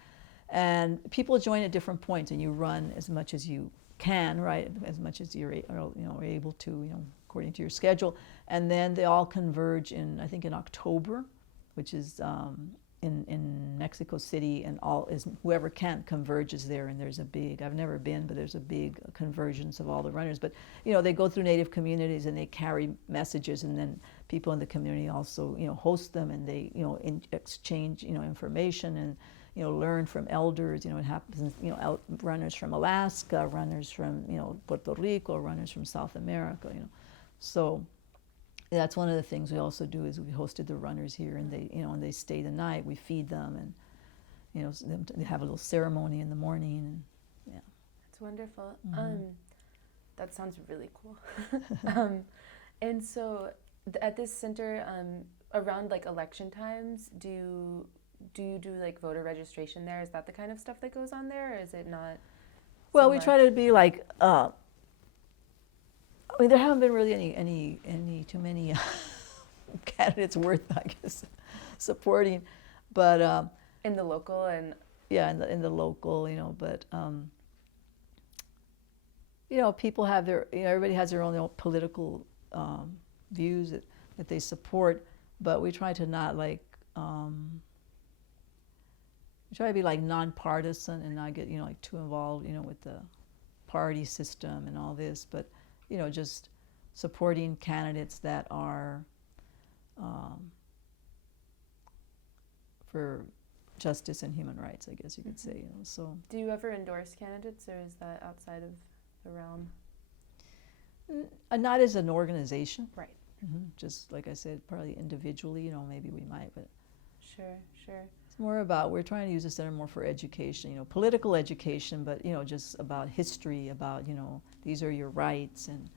and people join at different points, and you run as much as you can, right, as much as you're able to, according to your schedule. And then they all converge in October, which is in Mexico City, and whoever can converges there, and there's a big, I've never been, but there's a big convergence of all the runners. But they go through Native communities, and they carry messages, and then people in the community also host them, and they exchange information, and learn from elders. It happens, runners from Alaska, runners from Puerto Rico, runners from South America. So that's one of the things we also do, is we hosted the runners here, and they stay the night. We feed them, and they have a little ceremony in the morning. And yeah, that's wonderful. Mm-hmm. That sounds really cool. And so at this center, around like election times, do you do like voter registration there? Is that the kind of stuff that goes on there, or is it not? Well, we try to be like. There haven't been really any too many candidates worth, I guess, supporting, but in the local and in the local, but people have their, everybody has their own political views that they support, but we try to not we try to be like nonpartisan and not get too involved with the party system and all this, but just supporting candidates that are for justice and human rights, I guess you could say. So, do you ever endorse candidates, or is that outside of the realm? Not as an organization. Right. Mm-hmm. Just like I said, probably individually, maybe we might, but Sure. it's more about, we're trying to use the center more for education, political education, but just about history, about these are your rights. And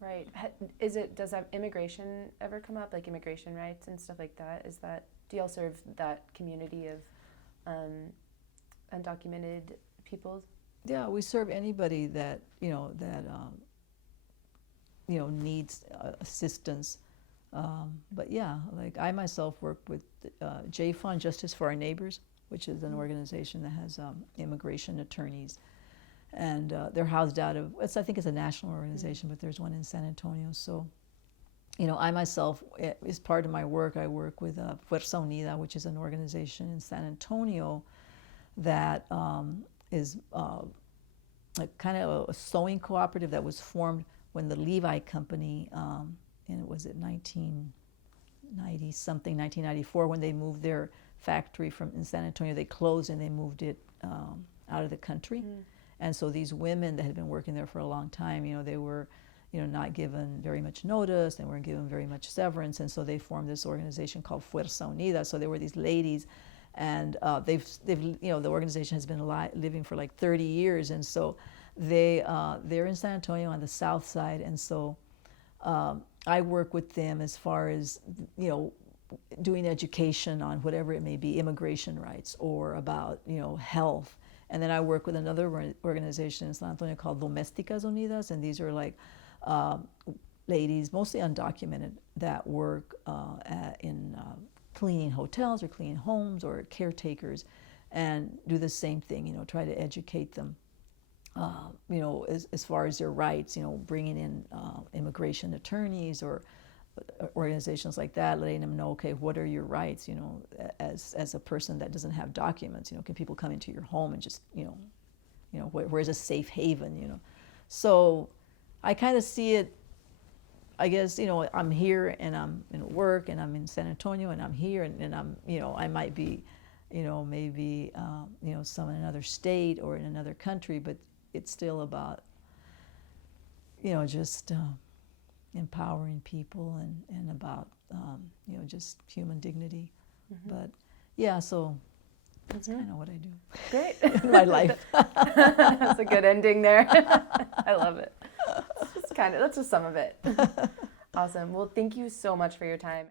right. Does immigration ever come up, like immigration rights and stuff like that? Do y'all serve that community of undocumented peoples? Yeah, we serve anybody that needs assistance. But yeah, like I myself work with JFUN, Justice for Our Neighbors, which is an organization that has immigration attorneys, and they're housed out of, I think it's a national organization, but there's one in San Antonio. So, I myself, as part of my work, I work with Fuerza Unida, which is an organization in San Antonio that is kind of a sewing cooperative that was formed when the Levi Company, and it was at 1994, when they moved their factory in San Antonio. They closed and they moved it out of the country. And so these women that had been working there for a long time, they were, not given very much notice, they weren't given very much severance, and so they formed this organization called Fuerza Unida. So there were these ladies, and they've the organization has been living for like 30 years, and so they're in San Antonio on the south side, and so I work with them as far as doing education on whatever it may be, immigration rights or about health. And then I work with another organization in San Antonio called Domésticas Unidas, and these are like ladies, mostly undocumented, that work in cleaning hotels or cleaning homes or caretakers, and do the same thing, try to educate them, as far as their rights, bringing in immigration attorneys or organizations like that, letting them know, okay, what are your rights, as a person that doesn't have documents, can people come into your home and just, where's a safe haven, So I kind of see it, I guess, I'm here and I'm in work and I'm in San Antonio and I'm here and I'm, I might be, maybe, some in another state or in another country, but it's still about, just empowering people and about, just human dignity. But yeah, so that's kind of what I do. Great. In my life. That's a good ending there. I love it. That's just some of it. Awesome. Well, thank you so much for your time.